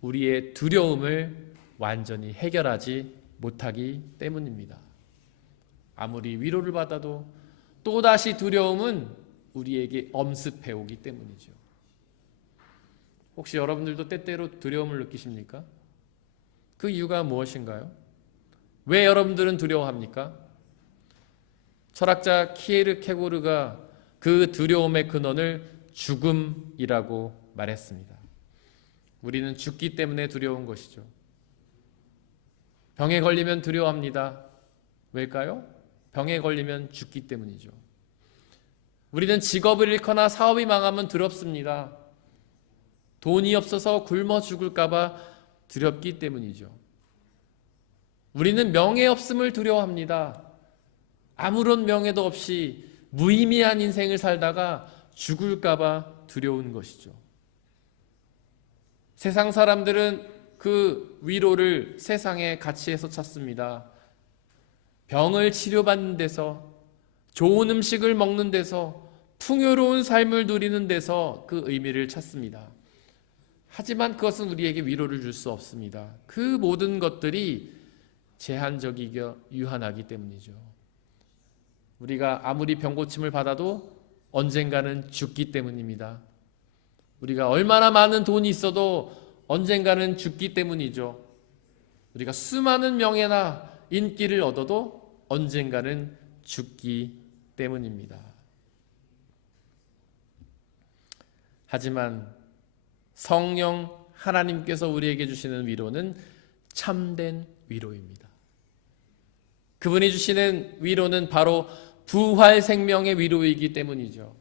우리의 두려움을 완전히 해결하지 못하기 때문입니다. 아무리 위로를 받아도 또다시 두려움은 우리에게 엄습해 오기 때문이죠. 혹시 여러분들도 때때로 두려움을 느끼십니까? 그 이유가 무엇인가요? 왜 여러분들은 두려워합니까? 철학자 키에르케고르가 그 두려움의 근원을 죽음이라고 말했습니다. 우리는 죽기 때문에 두려운 것이죠. 병에 걸리면 두려워합니다. 왜일까요? 병에 걸리면 죽기 때문이죠. 우리는 직업을 잃거나 사업이 망하면 두렵습니다. 돈이 없어서 굶어 죽을까봐 두렵기 때문이죠. 우리는 명예 없음을 두려워합니다. 아무런 명예도 없이 무의미한 인생을 살다가 죽을까봐 두려운 것이죠. 세상 사람들은 그 위로를 세상의 가치에서 찾습니다. 병을 치료받는 데서, 좋은 음식을 먹는 데서, 풍요로운 삶을 누리는 데서 그 의미를 찾습니다. 하지만 그것은 우리에게 위로를 줄 수 없습니다. 그 모든 것들이 제한적이고 유한하기 때문이죠. 우리가 아무리 병고침을 받아도 언젠가는 죽기 때문입니다. 우리가 얼마나 많은 돈이 있어도 언젠가는 죽기 때문이죠. 우리가 수많은 명예나 인기를 얻어도 언젠가는 죽기 때문입니다. 하지만 성령 하나님께서 우리에게 주시는 위로는 참된 위로입니다. 그분이 주시는 위로는 바로 부활 생명의 위로이기 때문이죠.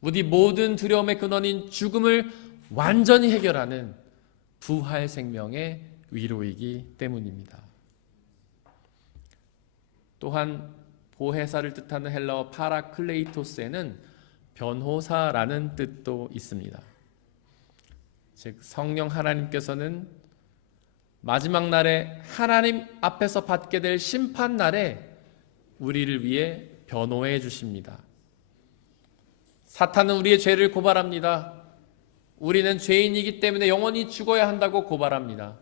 우리 모든 두려움의 근원인 죽음을 완전히 해결하는 부활 생명의 위로이기 때문입니다. 또한 보혜사를 뜻하는 헬라어 파라클레이토스에는 변호사라는 뜻도 있습니다. 즉 성령 하나님께서는 마지막 날에 하나님 앞에서 받게 될 심판 날에 우리를 위해 변호해 주십니다. 사탄은 우리의 죄를 고발합니다. 우리는 죄인이기 때문에 영원히 죽어야 한다고 고발합니다.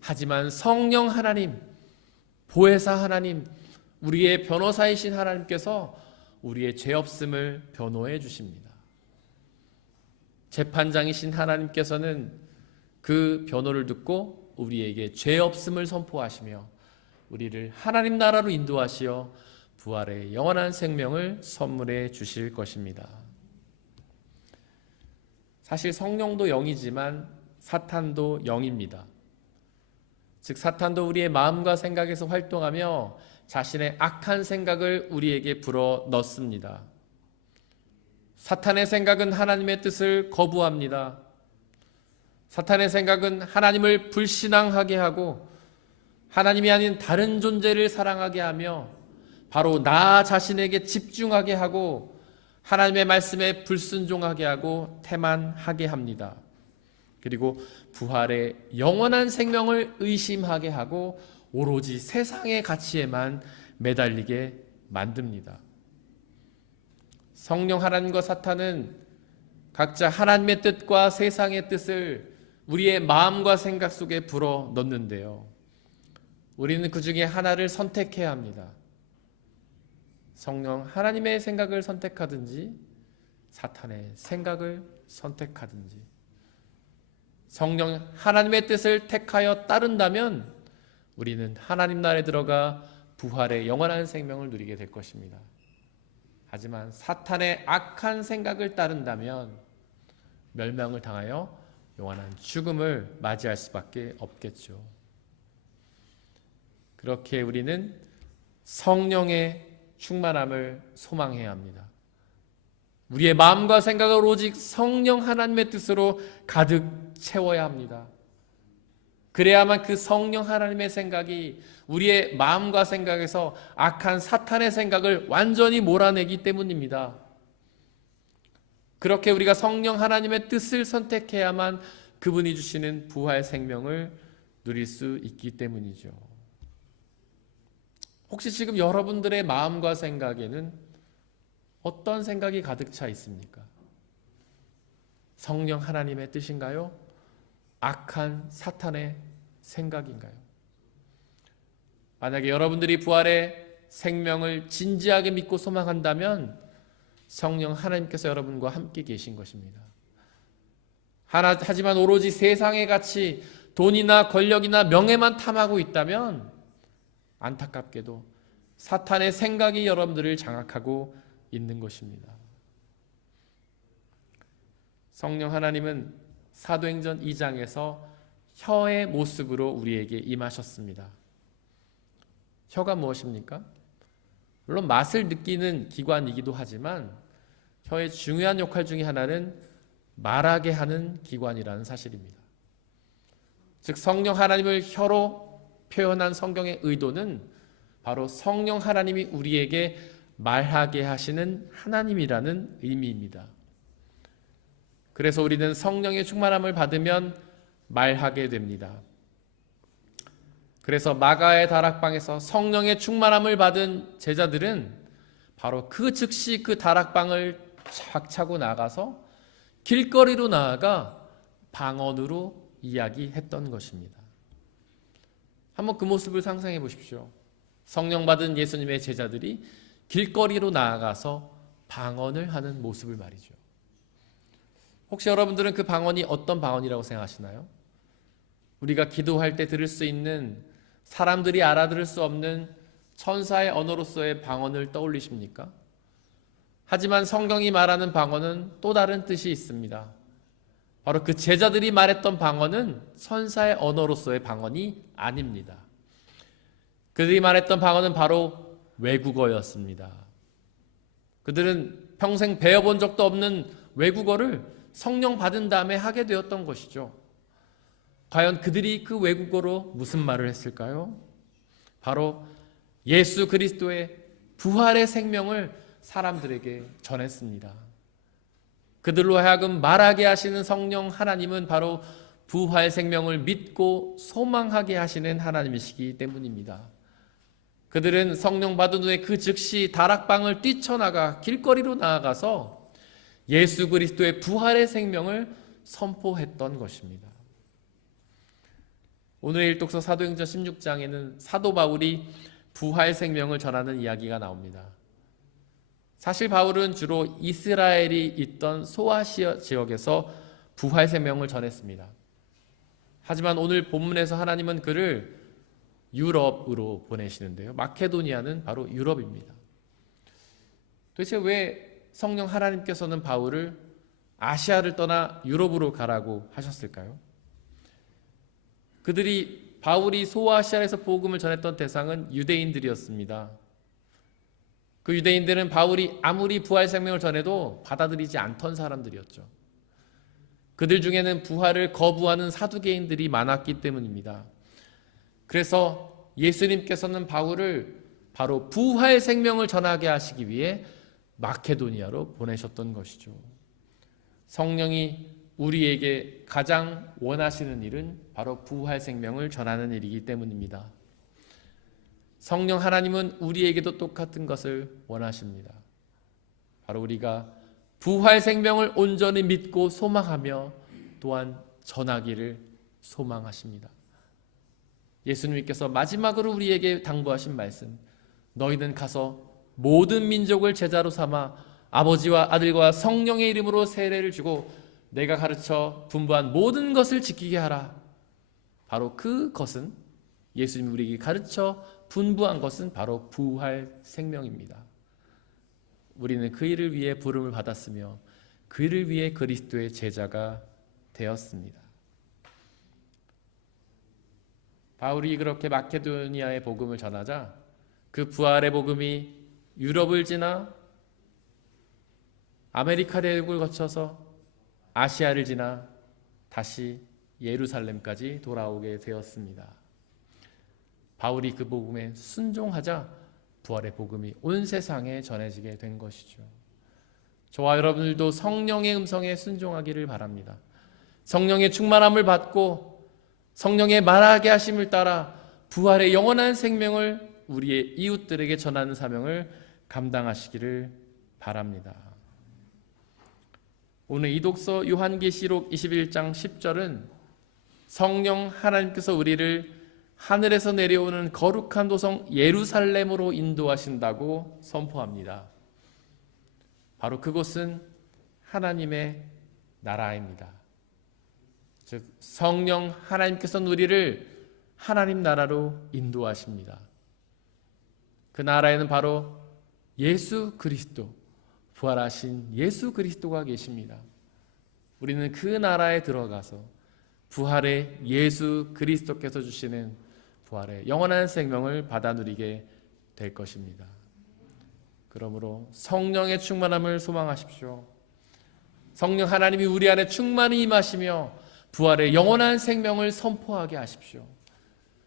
하지만 성령 하나님, 보혜사 하나님, 우리의 변호사이신 하나님께서 우리의 죄 없음을 변호해 주십니다. 재판장이신 하나님께서는 그 변호를 듣고 우리에게 죄 없음을 선포하시며 우리를 하나님 나라로 인도하시어 부활의 영원한 생명을 선물해 주실 것입니다. 사실 성령도 영이지만 사탄도 영입니다. 즉 사탄도 우리의 마음과 생각에서 활동하며 자신의 악한 생각을 우리에게 불어 넣습니다. 사탄의 생각은 하나님의 뜻을 거부합니다. 사탄의 생각은 하나님을 불신앙하게 하고 하나님이 아닌 다른 존재를 사랑하게 하며 바로 나 자신에게 집중하게 하고 하나님의 말씀에 불순종하게 하고 태만하게 합니다. 그리고 부활의 영원한 생명을 의심하게 하고 오로지 세상의 가치에만 매달리게 만듭니다. 성령 하나님과 사탄은 각자 하나님의 뜻과 세상의 뜻을 우리의 마음과 생각 속에 불어 넣는데요. 우리는 그 중에 하나를 선택해야 합니다. 성령 하나님의 생각을 선택하든지 사탄의 생각을 선택하든지. 성령 하나님의 뜻을 택하여 따른다면 우리는 하나님 나라에 들어가 부활의 영원한 생명을 누리게 될 것입니다. 하지만 사탄의 악한 생각을 따른다면 멸망을 당하여 영원한 죽음을 맞이할 수밖에 없겠죠. 그렇게 우리는 성령의 충만함을 소망해야 합니다. 우리의 마음과 생각을 오직 성령 하나님의 뜻으로 가득 채워야 합니다. 그래야만 그 성령 하나님의 생각이 우리의 마음과 생각에서 악한 사탄의 생각을 완전히 몰아내기 때문입니다. 그렇게 우리가 성령 하나님의 뜻을 선택해야만 그분이 주시는 부활 생명을 누릴 수 있기 때문이죠. 혹시 지금 여러분들의 마음과 생각에는 어떤 생각이 가득 차 있습니까? 성령 하나님의 뜻인가요? 악한 사탄의 생각인가요? 만약에 여러분들이 부활의 생명을 진지하게 믿고 소망한다면 성령 하나님께서 여러분과 함께 계신 것입니다. 하지만 오로지 세상의 가치, 돈이나 권력이나 명예만 탐하고 있다면 안타깝게도 사탄의 생각이 여러분들을 장악하고 있는 것입니다. 성령 하나님은 사도행전 2장에서 혀의 모습으로 우리에게 임하셨습니다. 혀가 무엇입니까? 물론 맛을 느끼는 기관이기도 하지만 혀의 중요한 역할 중에 하나는 말하게 하는 기관이라는 사실입니다. 즉 성령 하나님을 혀로 표현한 성경의 의도는 바로 성령 하나님이 우리에게 말하게 하시는 하나님이라는 의미입니다. 그래서 우리는 성령의 충만함을 받으면 말하게 됩니다. 그래서 마가의 다락방에서 성령의 충만함을 받은 제자들은 바로 그 즉시 그 다락방을 착 차고 나가서 길거리로 나아가 방언으로 이야기했던 것입니다. 한번 그 모습을 상상해 보십시오. 성령 받은 예수님의 제자들이 길거리로 나아가서 방언을 하는 모습을 말이죠. 혹시 여러분들은 그 방언이 어떤 방언이라고 생각하시나요? 우리가 기도할 때 들을 수 있는 사람들이 알아들을 수 없는 천사의 언어로서의 방언을 떠올리십니까? 하지만 성경이 말하는 방언은 또 다른 뜻이 있습니다. 바로 그 제자들이 말했던 방언은 천사의 언어로서의 방언이 아닙니다. 그들이 말했던 방언은 바로 외국어였습니다. 그들은 평생 배워본 적도 없는 외국어를 성령 받은 다음에 하게 되었던 것이죠. 과연 그들이 그 외국어로 무슨 말을 했을까요? 바로 예수 그리스도의 부활의 생명을 사람들에게 전했습니다. 그들로 하여금 말하게 하시는 성령 하나님은 바로 부활 생명을 믿고 소망하게 하시는 하나님이시기 때문입니다. 그들은 성령 받은 후에 그 즉시 다락방을 뛰쳐나가 길거리로 나아가서 예수 그리스도의 부활의 생명을 선포했던 것입니다. 오늘의 일독서 사도행전 16장에는 사도 바울이 부활 생명을 전하는 이야기가 나옵니다. 사실 바울은 주로 이스라엘이 있던 소아시아 지역에서 부활 생명을 전했습니다. 하지만 오늘 본문에서 하나님은 그를 유럽으로 보내시는데요. 마케도니아는 바로 유럽입니다. 도대체 왜 성령 하나님께서는 바울을 아시아를 떠나 유럽으로 가라고 하셨을까요? 바울이 소아시아에서 복음을 전했던 대상은 유대인들이었습니다. 그 유대인들은 바울이 아무리 부활 생명을 전해도 받아들이지 않던 사람들이었죠. 그들 중에는 부활을 거부하는 사두개인들이 많았기 때문입니다. 그래서 예수님께서는 바울을 바로 부활 생명을 전하게 하시기 위해 마케도니아로 보내셨던 것이죠. 성령이 우리에게 가장 원하시는 일은 바로 부활 생명을 전하는 일이기 때문입니다. 성령 하나님은 우리에게도 똑같은 것을 원하십니다. 바로 우리가 부활 생명을 온전히 믿고 소망하며 또한 전하기를 소망하십니다. 예수님께서 마지막으로 우리에게 당부하신 말씀, 너희는 가서 모든 민족을 제자로 삼아 아버지와 아들과 성령의 이름으로 세례를 주고 내가 가르쳐 분부한 모든 것을 지키게 하라. 바로 그것은 예수님이 우리에게 가르쳐 분부한 것은 바로 부활 생명입니다. 우리는 그 일을 위해 부름을 받았으며 그 일을 위해 그리스도의 제자가 되었습니다. 바울이 그렇게 마케도니아의 복음을 전하자 그 부활의 복음이 유럽을 지나 아메리카 대륙을 거쳐서 아시아를 지나 다시 예루살렘까지 돌아오게 되었습니다. 바울이 그 복음에 순종하자 부활의 복음이 온 세상에 전해지게 된 것이죠. 저와 여러분들도 성령의 음성에 순종하기를 바랍니다. 성령의 충만함을 받고 성령의 말하게 하심을 따라 부활의 영원한 생명을 우리의 이웃들에게 전하는 사명을 감당하시기를 바랍니다. 오늘 이독서 요한계시록 21장 10절은 성령 하나님께서 우리를 하늘에서 내려오는 거룩한 도성 예루살렘으로 인도하신다고 선포합니다. 바로 그곳은 하나님의 나라입니다. 즉 성령 하나님께서는 우리를 하나님 나라로 인도하십니다. 그 나라에는 바로 예수 그리스도, 부활하신 예수 그리스도가 계십니다. 우리는 그 나라에 들어가서 부활의 예수 그리스도께서 주시는 부활의 영원한 생명을 받아 누리게 될 것입니다. 그러므로 성령의 충만함을 소망하십시오. 성령 하나님이 우리 안에 충만히 임하시며 부활의 영원한 생명을 선포하게 하십시오.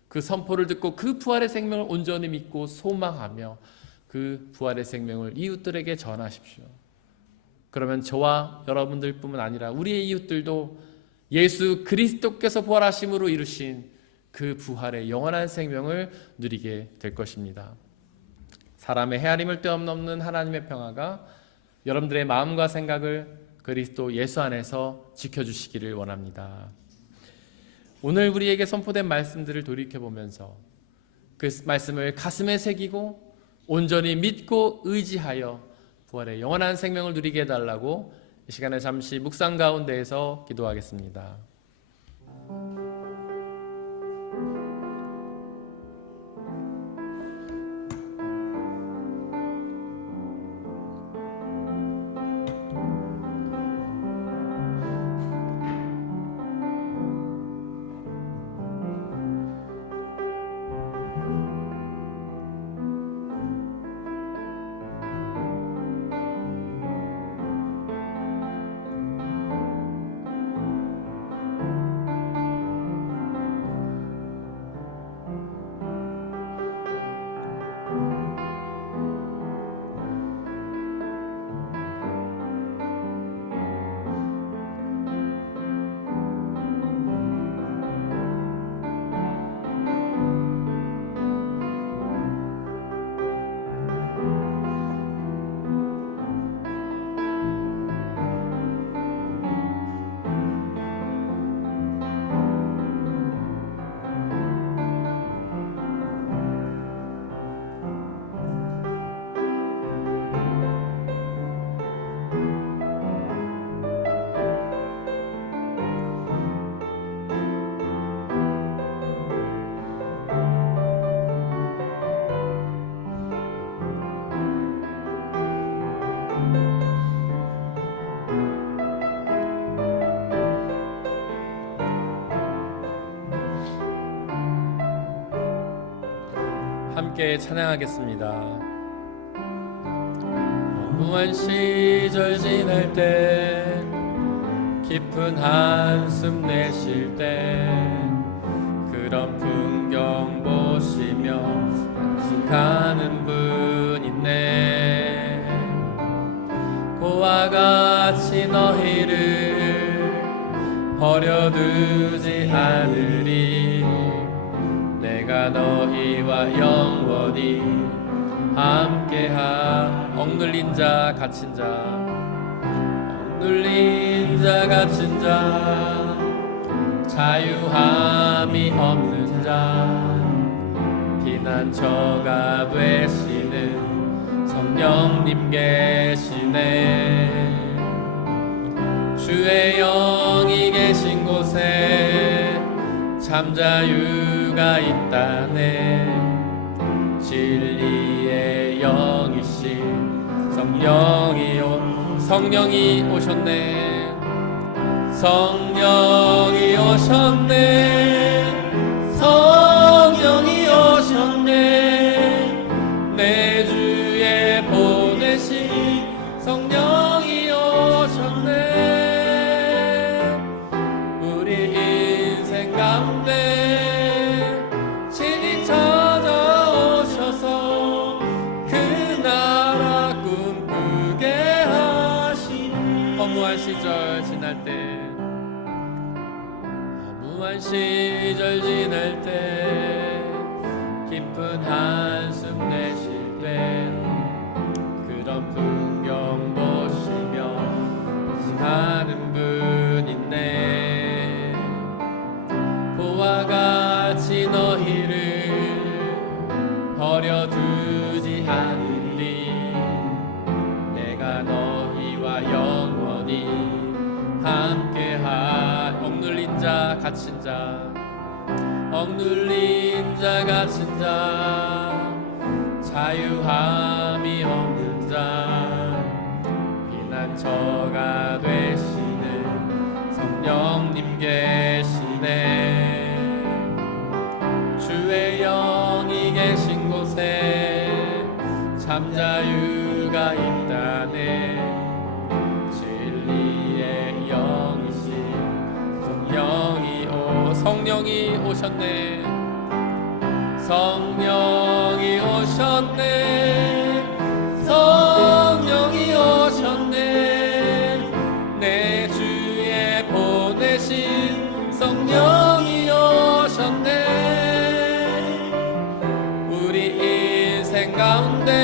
그 선포를 듣고 그 부활의 생명을 온전히 믿고 소망하며 그 부활의 생명을 이웃들에게 전하십시오. 그러면 저와 여러분들뿐만 아니라 우리의 이웃들도 예수 그리스도께서 부활하심으로 이루신 그 부활의 영원한 생명을 누리게 될 것입니다. 사람의 헤아림을 뛰어넘는 하나님의 평화가 여러분들의 마음과 생각을 그리스도 예수 안에서 지켜주시기를 원합니다. 오늘 우리에게 선포된 말씀들을 돌이켜보면서 그 말씀을 가슴에 새기고 온전히 믿고 의지하여 부활의 영원한 생명을 누리게 해달라고 이 시간에 잠시 묵상 가운데에서 기도하겠습니다. 함께 찬양하겠습니다. 무한 시절 지날 때 깊은 한숨 내쉴 때 그런 풍경 보시며 가는 분 있네. 고와 같이 너희를 버려두지 않으리. 내가 너희와 영원히 함께하. 억눌린 자 갇힌 자, 억눌린 자 갇힌 자, 자유함이 없는 자, 피난처가 되시는 성령님 계시네. 주의 영이 계신 곳에 참 자유가 있다네. 진리의 영이신 성령이 오셨네. 성령이 오셨네. 성령이 오셨네. 내 주에 보내신 성령이 오셨네. 우리 인생 가운데 친히 찾아오셔서 그 나라 꿈꾸게 하시네. 허무한 시절 지날 때, 허무한 시절 지날 때, 깊은 한숨 내쉴 때 그런 풍경 보시며 하는 분 있네. 고와 같이 너희를 버려두지 않으리. 내가 너희와 영원히 함께하. 억눌린 자 갇힌 자, 억눌린 자 갇힌 자, 자유함이 없는 자, 피난처가 되시는 성령님 계시네. 주의 영이 계신 곳에 참 자유 진리가 있다네. 진리의 영이신 성령이 오셨네. 성령이 오셨네. 성령이 오셨네. 내 주에 보내신 성령이 오셨네. 우리 인생 가운데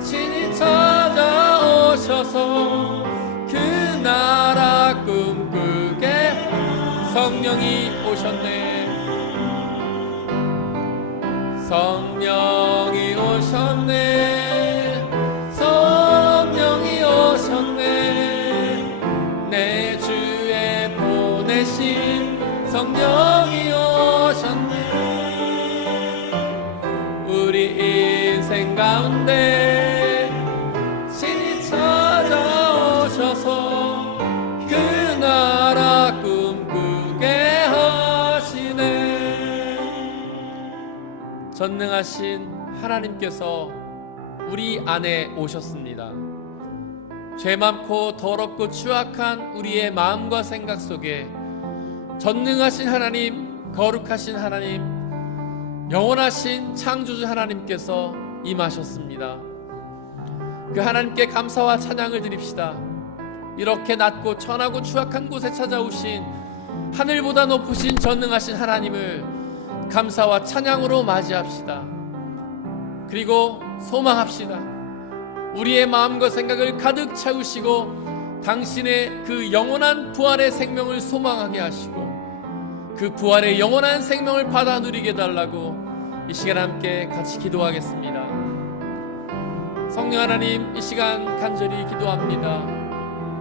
친히 찾아오셔서 그 나라 꿈꾸게 성령이 오셨네. 성령이 오셨네. 성령이 오셨네. 내 주에 보내신 성령이 오셨네. 우리 인생 가운데 친히 찾아오셔서 그 나라 꿈꾸게 하시네. 전능하신 하나님께서 우리 안에 오셨습니다. 죄 많고 더럽고 추악한 우리의 마음과 생각 속에 전능하신 하나님, 거룩하신 하나님, 영원하신 창조주 하나님께서 임하셨습니다. 그 하나님께 감사와 찬양을 드립시다. 이렇게 낮고 천하고 추악한 곳에 찾아오신 하늘보다 높으신 전능하신 하나님을 감사와 찬양으로 맞이합시다. 그리고 소망합시다. 우리의 마음과 생각을 가득 채우시고 당신의 그 영원한 부활의 생명을 소망하게 하시고 그 부활의 영원한 생명을 받아 누리게 해달라고 이 시간 함께 같이 기도하겠습니다. 성령 하나님, 이 시간 간절히 기도합니다.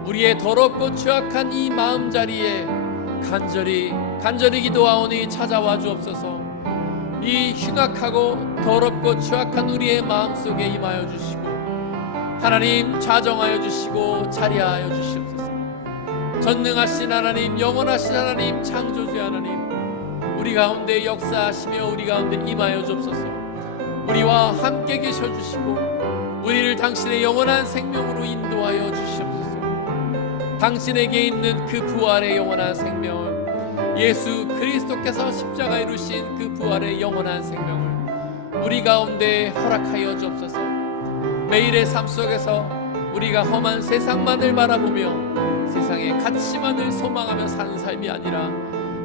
우리의 더럽고 추악한 이 마음자리에 간절히 기도하오니 찾아와 주옵소서. 이 흉악하고 더럽고 추악한 우리의 마음속에 임하여 주시고 하나님 자정하여 주시고 자리하여 주시옵소서. 전능하신 하나님, 영원하신 하나님, 창조주 하나님, 우리 가운데 역사하시며 우리 가운데 임하여 주옵소서. 우리와 함께 계셔 주시고 우리를 당신의 영원한 생명으로 인도하여 주시옵소서. 당신에게 있는 그 부활의 영원한 생명을, 예수 그리스도께서 십자가에 이루신 그 부활의 영원한 생명을 우리 가운데 허락하여 주옵소서. 매일의 삶 속에서 우리가 험한 세상만을 바라보며 세상의 가치만을 소망하며 사는 삶이 아니라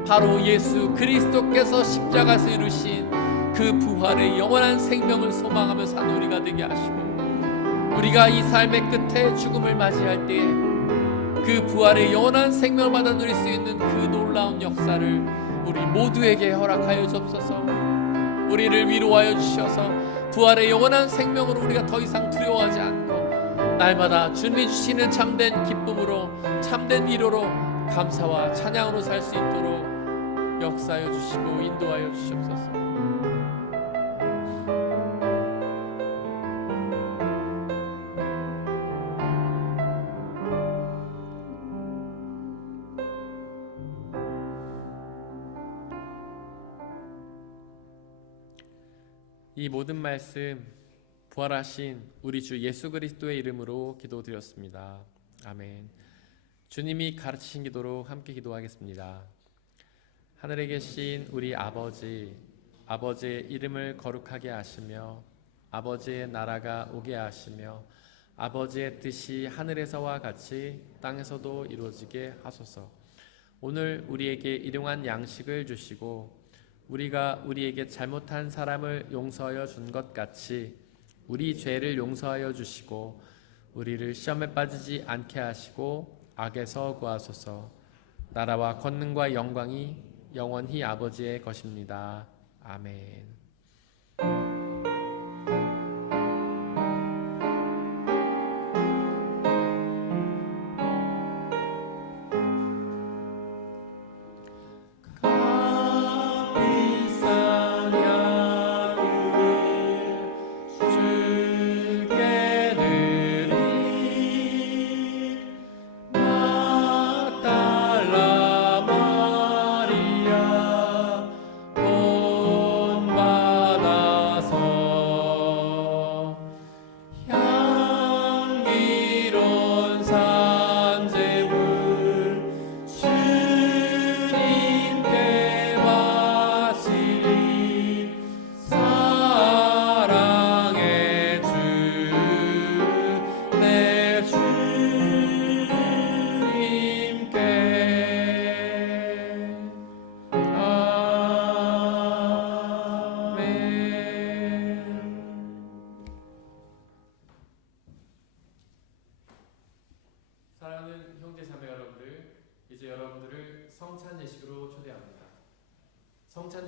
바로 예수 그리스도께서 십자가에서 이루신 그 부활의 영원한 생명을 소망하며 사는 우리가 되게 하시고 우리가 이 삶의 끝에 죽음을 맞이할 때에 그 부활의 영원한 생명을 받아 누릴 수 있는 그 놀라운 역사를 우리 모두에게 허락하여 주옵소서. 우리를 위로하여 주셔서 부활의 영원한 생명으로 우리가 더 이상 두려워하지 않고 날마다 주님이 주시는 참된 기쁨으로 참된 위로로 감사와 찬양으로 살 수 있도록 역사하여 주시고 인도하여 주시옵소서. 이 모든 말씀 부활하신 우리 주 예수 그리스도의 이름으로 기도드렸습니다. 아멘. 주님이 가르치신 기도로 함께 기도하겠습니다. 하늘에 계신 우리 아버지, 아버지의 이름을 거룩하게 하시며 아버지의 나라가 오게 하시며 아버지의 뜻이 하늘에서와 같이 땅에서도 이루어지게 하소서. 오늘 우리에게 일용할 양식을 주시고 우리가 우리에게 잘못한 사람을 용서하여 준 것 같이 우리 죄를 용서하여 주시고 우리를 시험에 빠지지 않게 하시고 악에서 구하소서. 나라와 권능과 영광이 영원히 아버지의 것입니다. 아멘.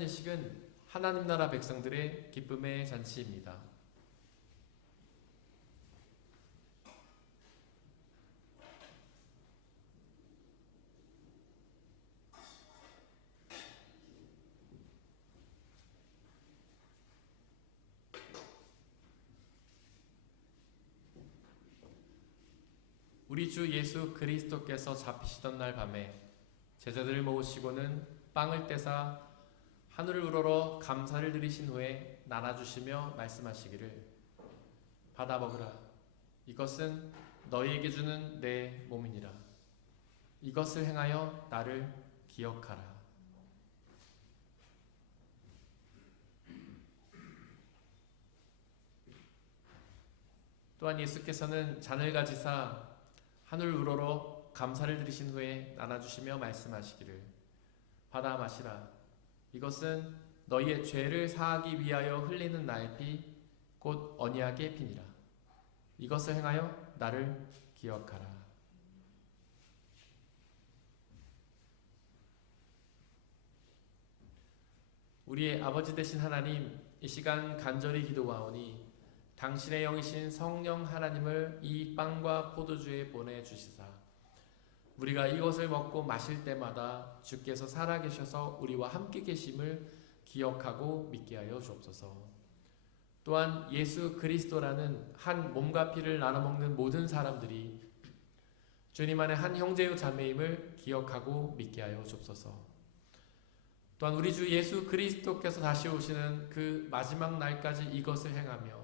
예식은 하나님 나라 백성들의 기쁨의 잔치입니다. 우리 주 예수 그리스도께서 잡히시던 날 밤에 제자들을 모으시고는 빵을 떼사 하늘을 우러러 감사를 드리신 후에 나눠주시며 말씀하시기를 받아 먹으라. 이것은 너희에게 주는 내 몸이니라. 이것을 행하여 나를 기억하라. 또한 예수께서는 잔을 가지사 하늘 우러러 감사를 드리신 후에 나눠주시며 말씀하시기를 받아 마시라. 이것은 너희의 죄를 사하기 위하여 흘리는 나의 피 곧 언약의 피니라. 이것을 행하여 나를 기억하라. 우리의 아버지 되신 하나님, 이 시간 간절히 기도하오니 당신의 영이신 성령 하나님을 이 빵과 포도주에 보내주시사 우리가 이것을 먹고 마실 때마다 주께서 살아계셔서 우리와 함께 계심을 기억하고 믿게 하여 주옵소서. 또한 예수 그리스도라는 한 몸과 피를 나눠 먹는 모든 사람들이 주님 안에 한 형제요 자매임을 기억하고 믿게 하여 주옵소서. 또한 우리 주 예수 그리스도께서 다시 오시는 그 마지막 날까지 이것을 행하며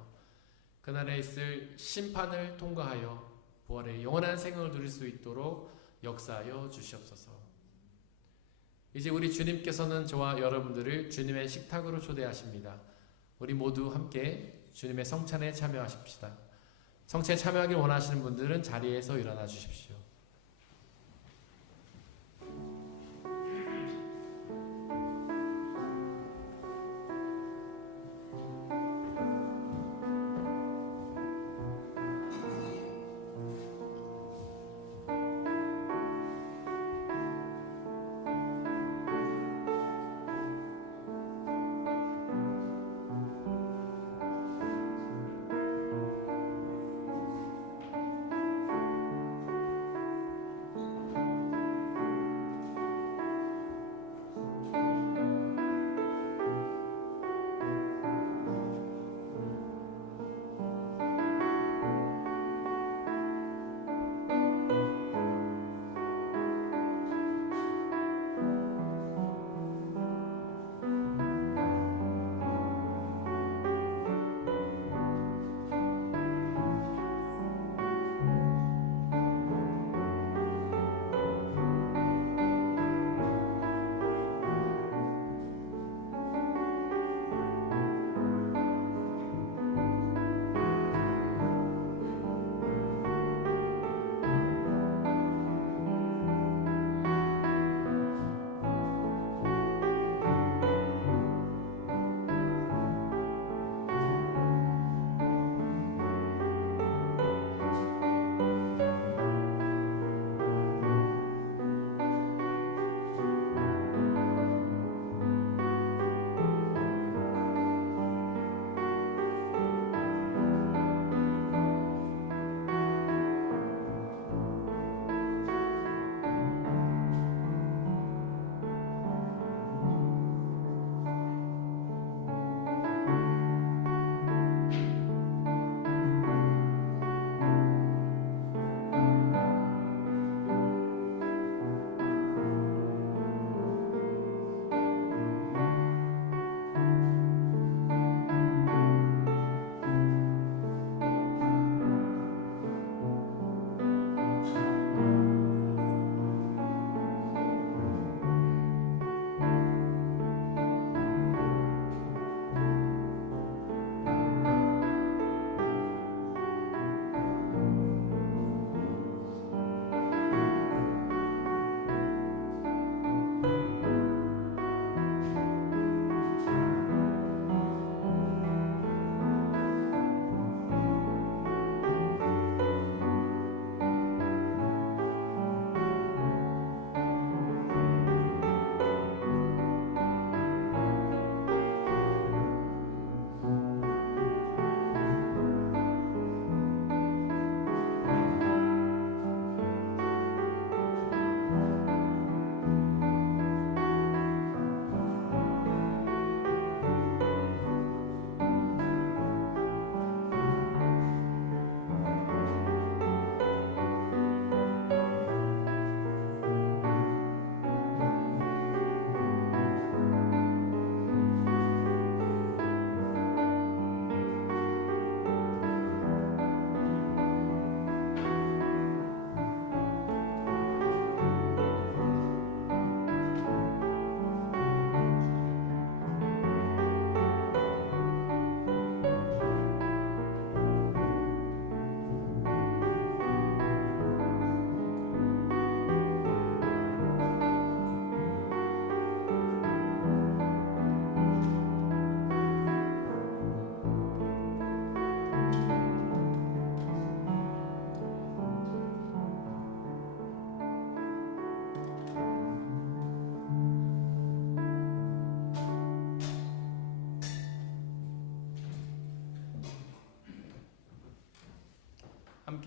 그날에 있을 심판을 통과하여 부활의 영원한 생명을 누릴 수 있도록 역사하여 주시옵소서. 이제 우리 주님께서는 저와 여러분들을 주님의 식탁으로 초대하십니다. 우리 모두 함께 주님의 성찬에 참여하십시다. 성찬에 참여하길 원하시는 분들은 자리에서 일어나 주십시오.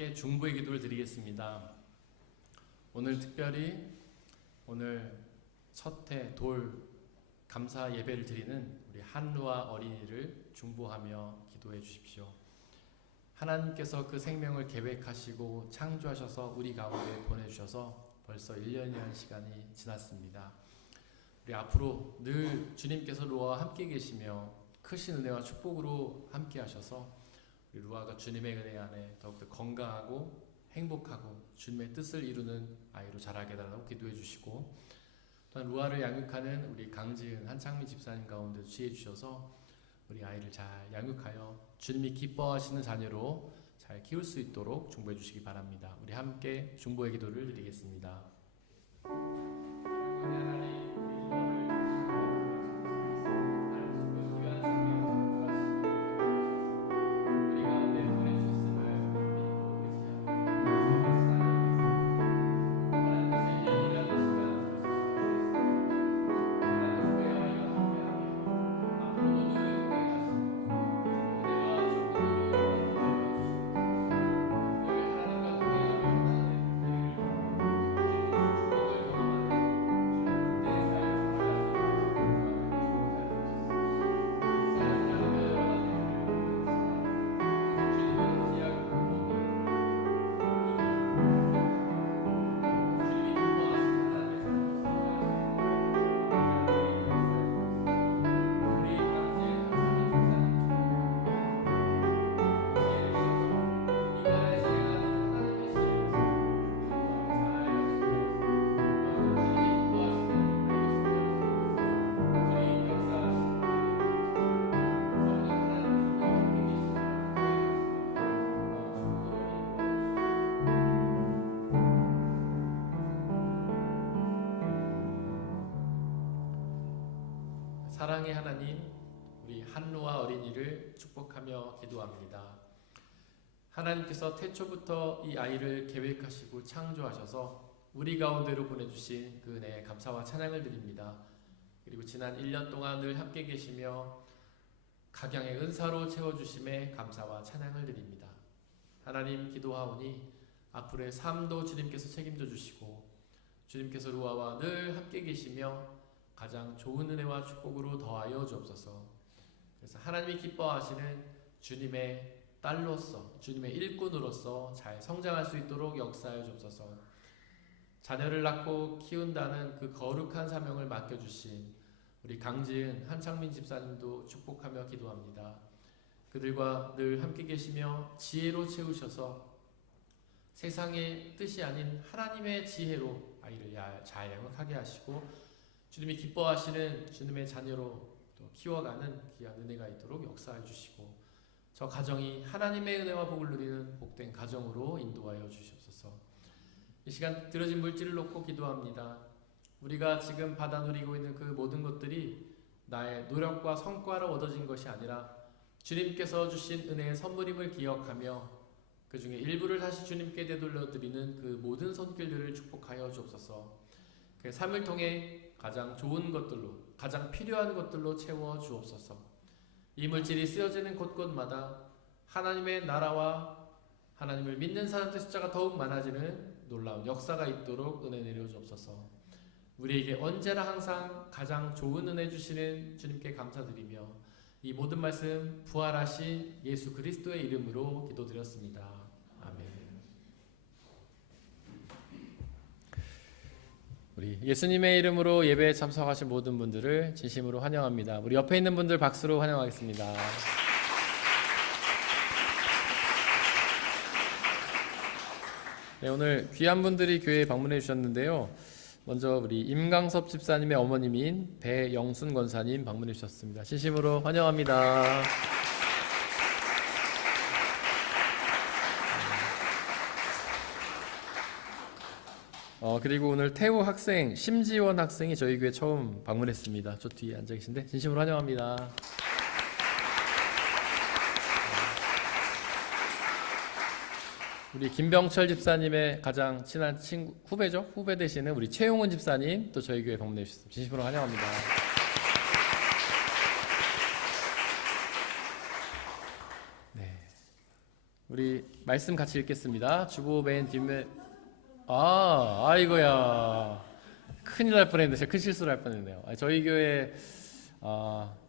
함께 중보의 기도를 드리겠습니다. 오늘 특별히 오늘 첫해 돌 감사 예배를 드리는 우리 한루아 어린이를 중보하며 기도해 주십시오. 하나님께서 그 생명을 계획하시고 창조하셔서 우리 가운데 보내주셔서 벌써 1년이라는 시간이 지났습니다. 우리 앞으로 늘 주님께서 루아와 함께 계시며 크신 은혜와 축복으로 함께 하셔서 우리 루아가 주님의 은혜 안에 더욱더 건강하고 행복하고 주님의 뜻을 이루는 아이로 자라게 달라고 기도해 주시고, 또한 루아를 양육하는 우리 강지은 한창민 집사님 가운데 지혜 주셔서 우리 아이를 잘 양육하여 주님이 기뻐하시는 자녀로 잘 키울 수 있도록 중보해 주시기 바랍니다. 우리 함께 중보의 기도를 드리겠습니다. 사랑의 하나님, 우리 한루아 어린이를 축복하며 기도합니다. 하나님께서 태초부터 이 아이를 계획하시고 창조하셔서 우리 가운데로 보내주신 그 은혜에 감사와 찬양을 드립니다. 그리고 지난 1년 동안 늘 함께 계시며 각양의 은사로 채워주심에 감사와 찬양을 드립니다. 하나님, 기도하오니 앞으로의 삶도 주님께서 책임져 주시고 주님께서 루아와 늘 함께 계시며 가장 좋은 은혜와 축복으로 더하여 주옵소서. 그래서 하나님이 기뻐하시는 주님의 딸로서, 주님의 일꾼으로서 잘 성장할 수 있도록 역사하여 주옵소서. 자녀를 낳고 키운다는 그 거룩한 사명을 맡겨주신 우리 강지은 한창민 집사님도 축복하며 기도합니다. 그들과 늘 함께 계시며 지혜로 채우셔서 세상의 뜻이 아닌 하나님의 지혜로 아이를 잘 양육하게 하시고 주님이 기뻐하시는 주님의 자녀로 또 키워가는 귀한 은혜가 있도록 역사해 주시고 저 가정이 하나님의 은혜와 복을 누리는 복된 가정으로 인도하여 주시옵소서. 이 시간 들어진 물질을 놓고 기도합니다. 우리가 지금 받아 누리고 있는 그 모든 것들이 나의 노력과 성과로 얻어진 것이 아니라 주님께서 주신 은혜의 선물임을 기억하며 그 중에 일부를 다시 주님께 되돌려 드리는 그 모든 손길들을 축복하여 주옵소서. 그 삶을 통해 가장 좋은 것들로, 가장 필요한 것들로 채워 주옵소서. 이 물질이 쓰여지는 곳곳마다 하나님의 나라와 하나님을 믿는 사람들의 숫자가 더욱 많아지는 놀라운 역사가 있도록 은혜 내려 주옵소서. 우리에게 언제나 항상 가장 좋은 은혜 주시는 주님께 감사드리며 이 모든 말씀 부활하신 예수 그리스도의 이름으로 기도드렸습니다. 아멘. 우리 예수님의 이름으로 예배에 참석하신 모든 분들을 진심으로 환영합니다. 우리 옆에 있는 분들 박수로 환영하겠습니다. 네, 오늘 귀한 분들이 교회에 방문해 주셨는데요. 먼저 우리 임강섭 집사님의 어머님인 배영순 권사님 방문해 주셨습니다. 진심으로 환영합니다. 그리고 오늘 태우 학생 심지원 학생이 저희 교회 처음 방문했습니다. 저 뒤에 앉아 계신데 진심으로 환영합니다. 우리 김병철 집사님의 가장 친한 친구, 후배 되시는 우리 최용훈 집사님 또 저희 교회 방문해 주셨습니다. 진심으로 환영합니다. 네, 우리 말씀 같이 읽겠습니다. 주보 맨 뒷면 아이고야 큰일 날 뻔했네. 제가 큰 실수를 할 뻔했네요. 저희 교회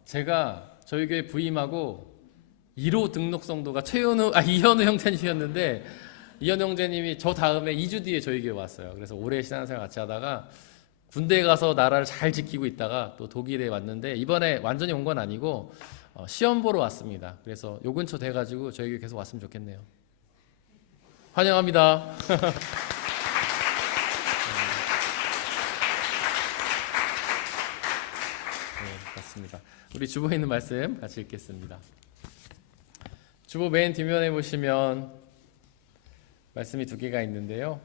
제가 저희 교회 부임하고 1호 등록성도가 이현우 형제님이었는데 이현우 형제님이 저 다음에 2주 뒤에 저희 교회 왔어요. 그래서 오래 신앙생활 같이 하다가 군대에 가서 나라를 잘 지키고 있다가 또 독일에 왔는데 이번에 완전히 온 건 아니고 시험 보러 왔습니다. 그래서 요 근처 돼가지고 저희 교회 계속 왔으면 좋겠네요. 환영합니다. 맞습니다. 우리 주보에 있는 말씀 같이 읽겠습니다. 주보 맨 뒷면에 보시면 말씀이 두 개가 있는데요.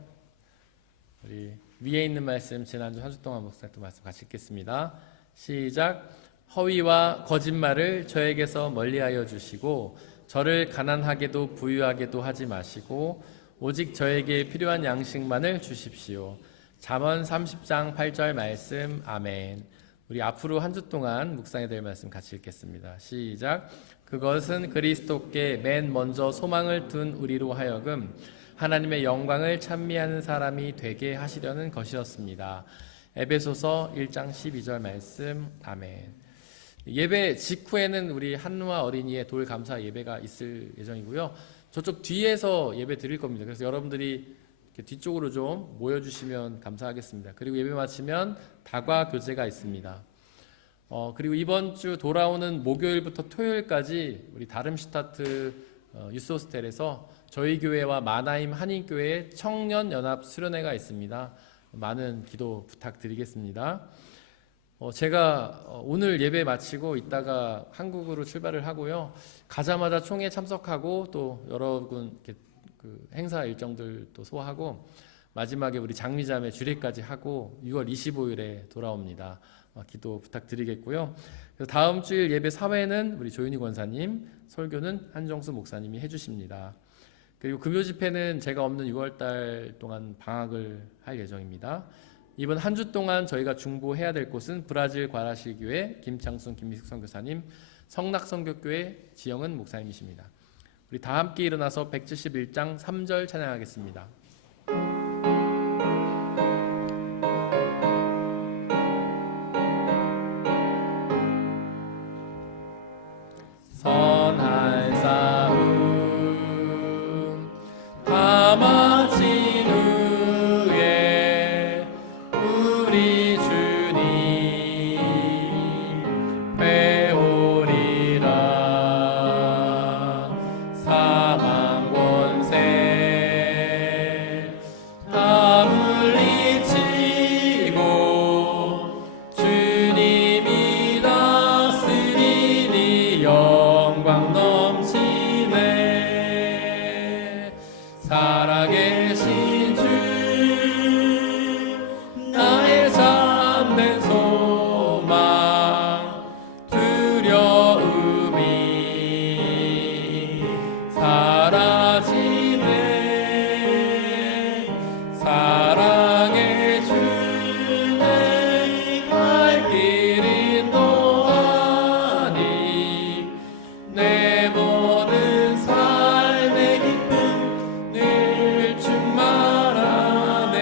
우리 위에 있는 말씀 지난주 한 주 동안 묵상했던 말씀 같이 읽겠습니다. 시작. 허위와 거짓말을 저에게서 멀리하여 주시고 저를 가난하게도 부유하게도 하지 마시고 오직 저에게 필요한 양식만을 주십시오. 잠언 30장 8절 말씀. 아멘. 우리 앞으로 한 주 동안 묵상해야 될 말씀 같이 읽겠습니다. 시작. 그것은 그리스도께 맨 먼저 소망을 둔 우리로 하여금 하나님의 영광을 찬미하는 사람이 되게 하시려는 것이었습니다. 에베소서 1장 12절 말씀. 아멘. 예배 직후에는 우리 한누아 어린이의 돌 감사 예배가 있을 예정이고요. 저쪽 뒤에서 예배 드릴 겁니다. 그래서 여러분들이 뒤쪽으로 좀 모여주시면 감사하겠습니다. 그리고 예배 마치면 다과 교제가 있습니다. 그리고 이번 주 돌아오는 목요일부터 토요일까지 우리 다름슈타트 유스호스텔에서 저희 교회와 마나임 한인교회 청년연합 수련회가 있습니다. 많은 기도 부탁드리겠습니다. 제가 오늘 예배 마치고 이따가 한국으로 출발을 하고요. 가자마자 총회 참석하고 또 여러 군 행사 일정들도 소화하고 마지막에 우리 장미자매 주례까지 하고 6월 25일에 돌아옵니다. 기도 부탁드리겠고요. 그래서 다음 주일 예배 사회는 우리 조윤희 권사님, 설교는 한정수 목사님이 해주십니다. 그리고 금요 집회는 제가 없는 6월달 동안 방학을 할 예정입니다. 이번 한 주 동안 저희가 중보해야 될 곳은 브라질 과라실교회 김창순 김미숙 선교사님, 성락선교교회 지영은 목사님이십니다. 우리 다 함께 일어나서 171장 3절 찬양하겠습니다. 선한 싸움 다 마친 후에 우리 주님 배우리라. 사망 권세 다 물리치고 주님이 다스리니 영광 넘치네. 살아계신 주 나의 잠든 소망 두려움이 사라지네. 사랑의 주내 갈 길이 또하니 내 모든 삶의 기쁨 늘 충만하네.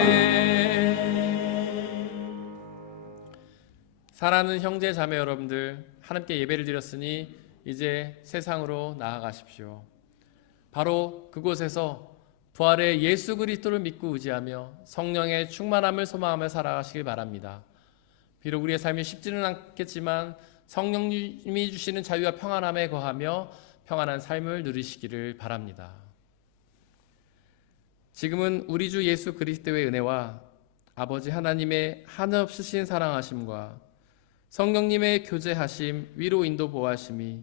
사랑하는 형제 자매 여러분들, 하나님께 예배를 드렸으니 이제 세상으로 나아가십시오. 바로 그곳에서 부활의 예수 그리스도를 믿고 의지하며 성령의 충만함을 소망하며 살아가시길 바랍니다. 비록 우리의 삶이 쉽지는 않겠지만 성령님이 주시는 자유와 평안함에 거하며 평안한 삶을 누리시기를 바랍니다. 지금은 우리 주 예수 그리스도의 은혜와 아버지 하나님의 한없으신 사랑하심과 성령님의 교제하심, 위로 인도 보호하심이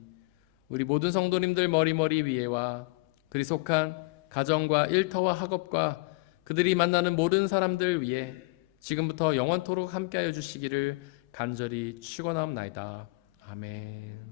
우리 모든 성도님들 머리머리 위에와 그리 속한 가정과 일터와 학업과 그들이 만나는 모든 사람들 위에 지금부터 영원토록 함께하여 주시기를 간절히 축원하옵나이다. 아멘.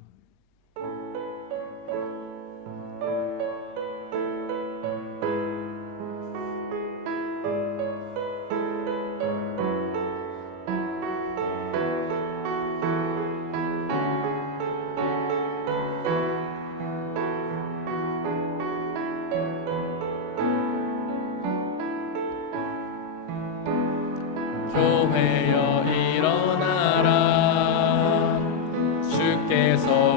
주님께서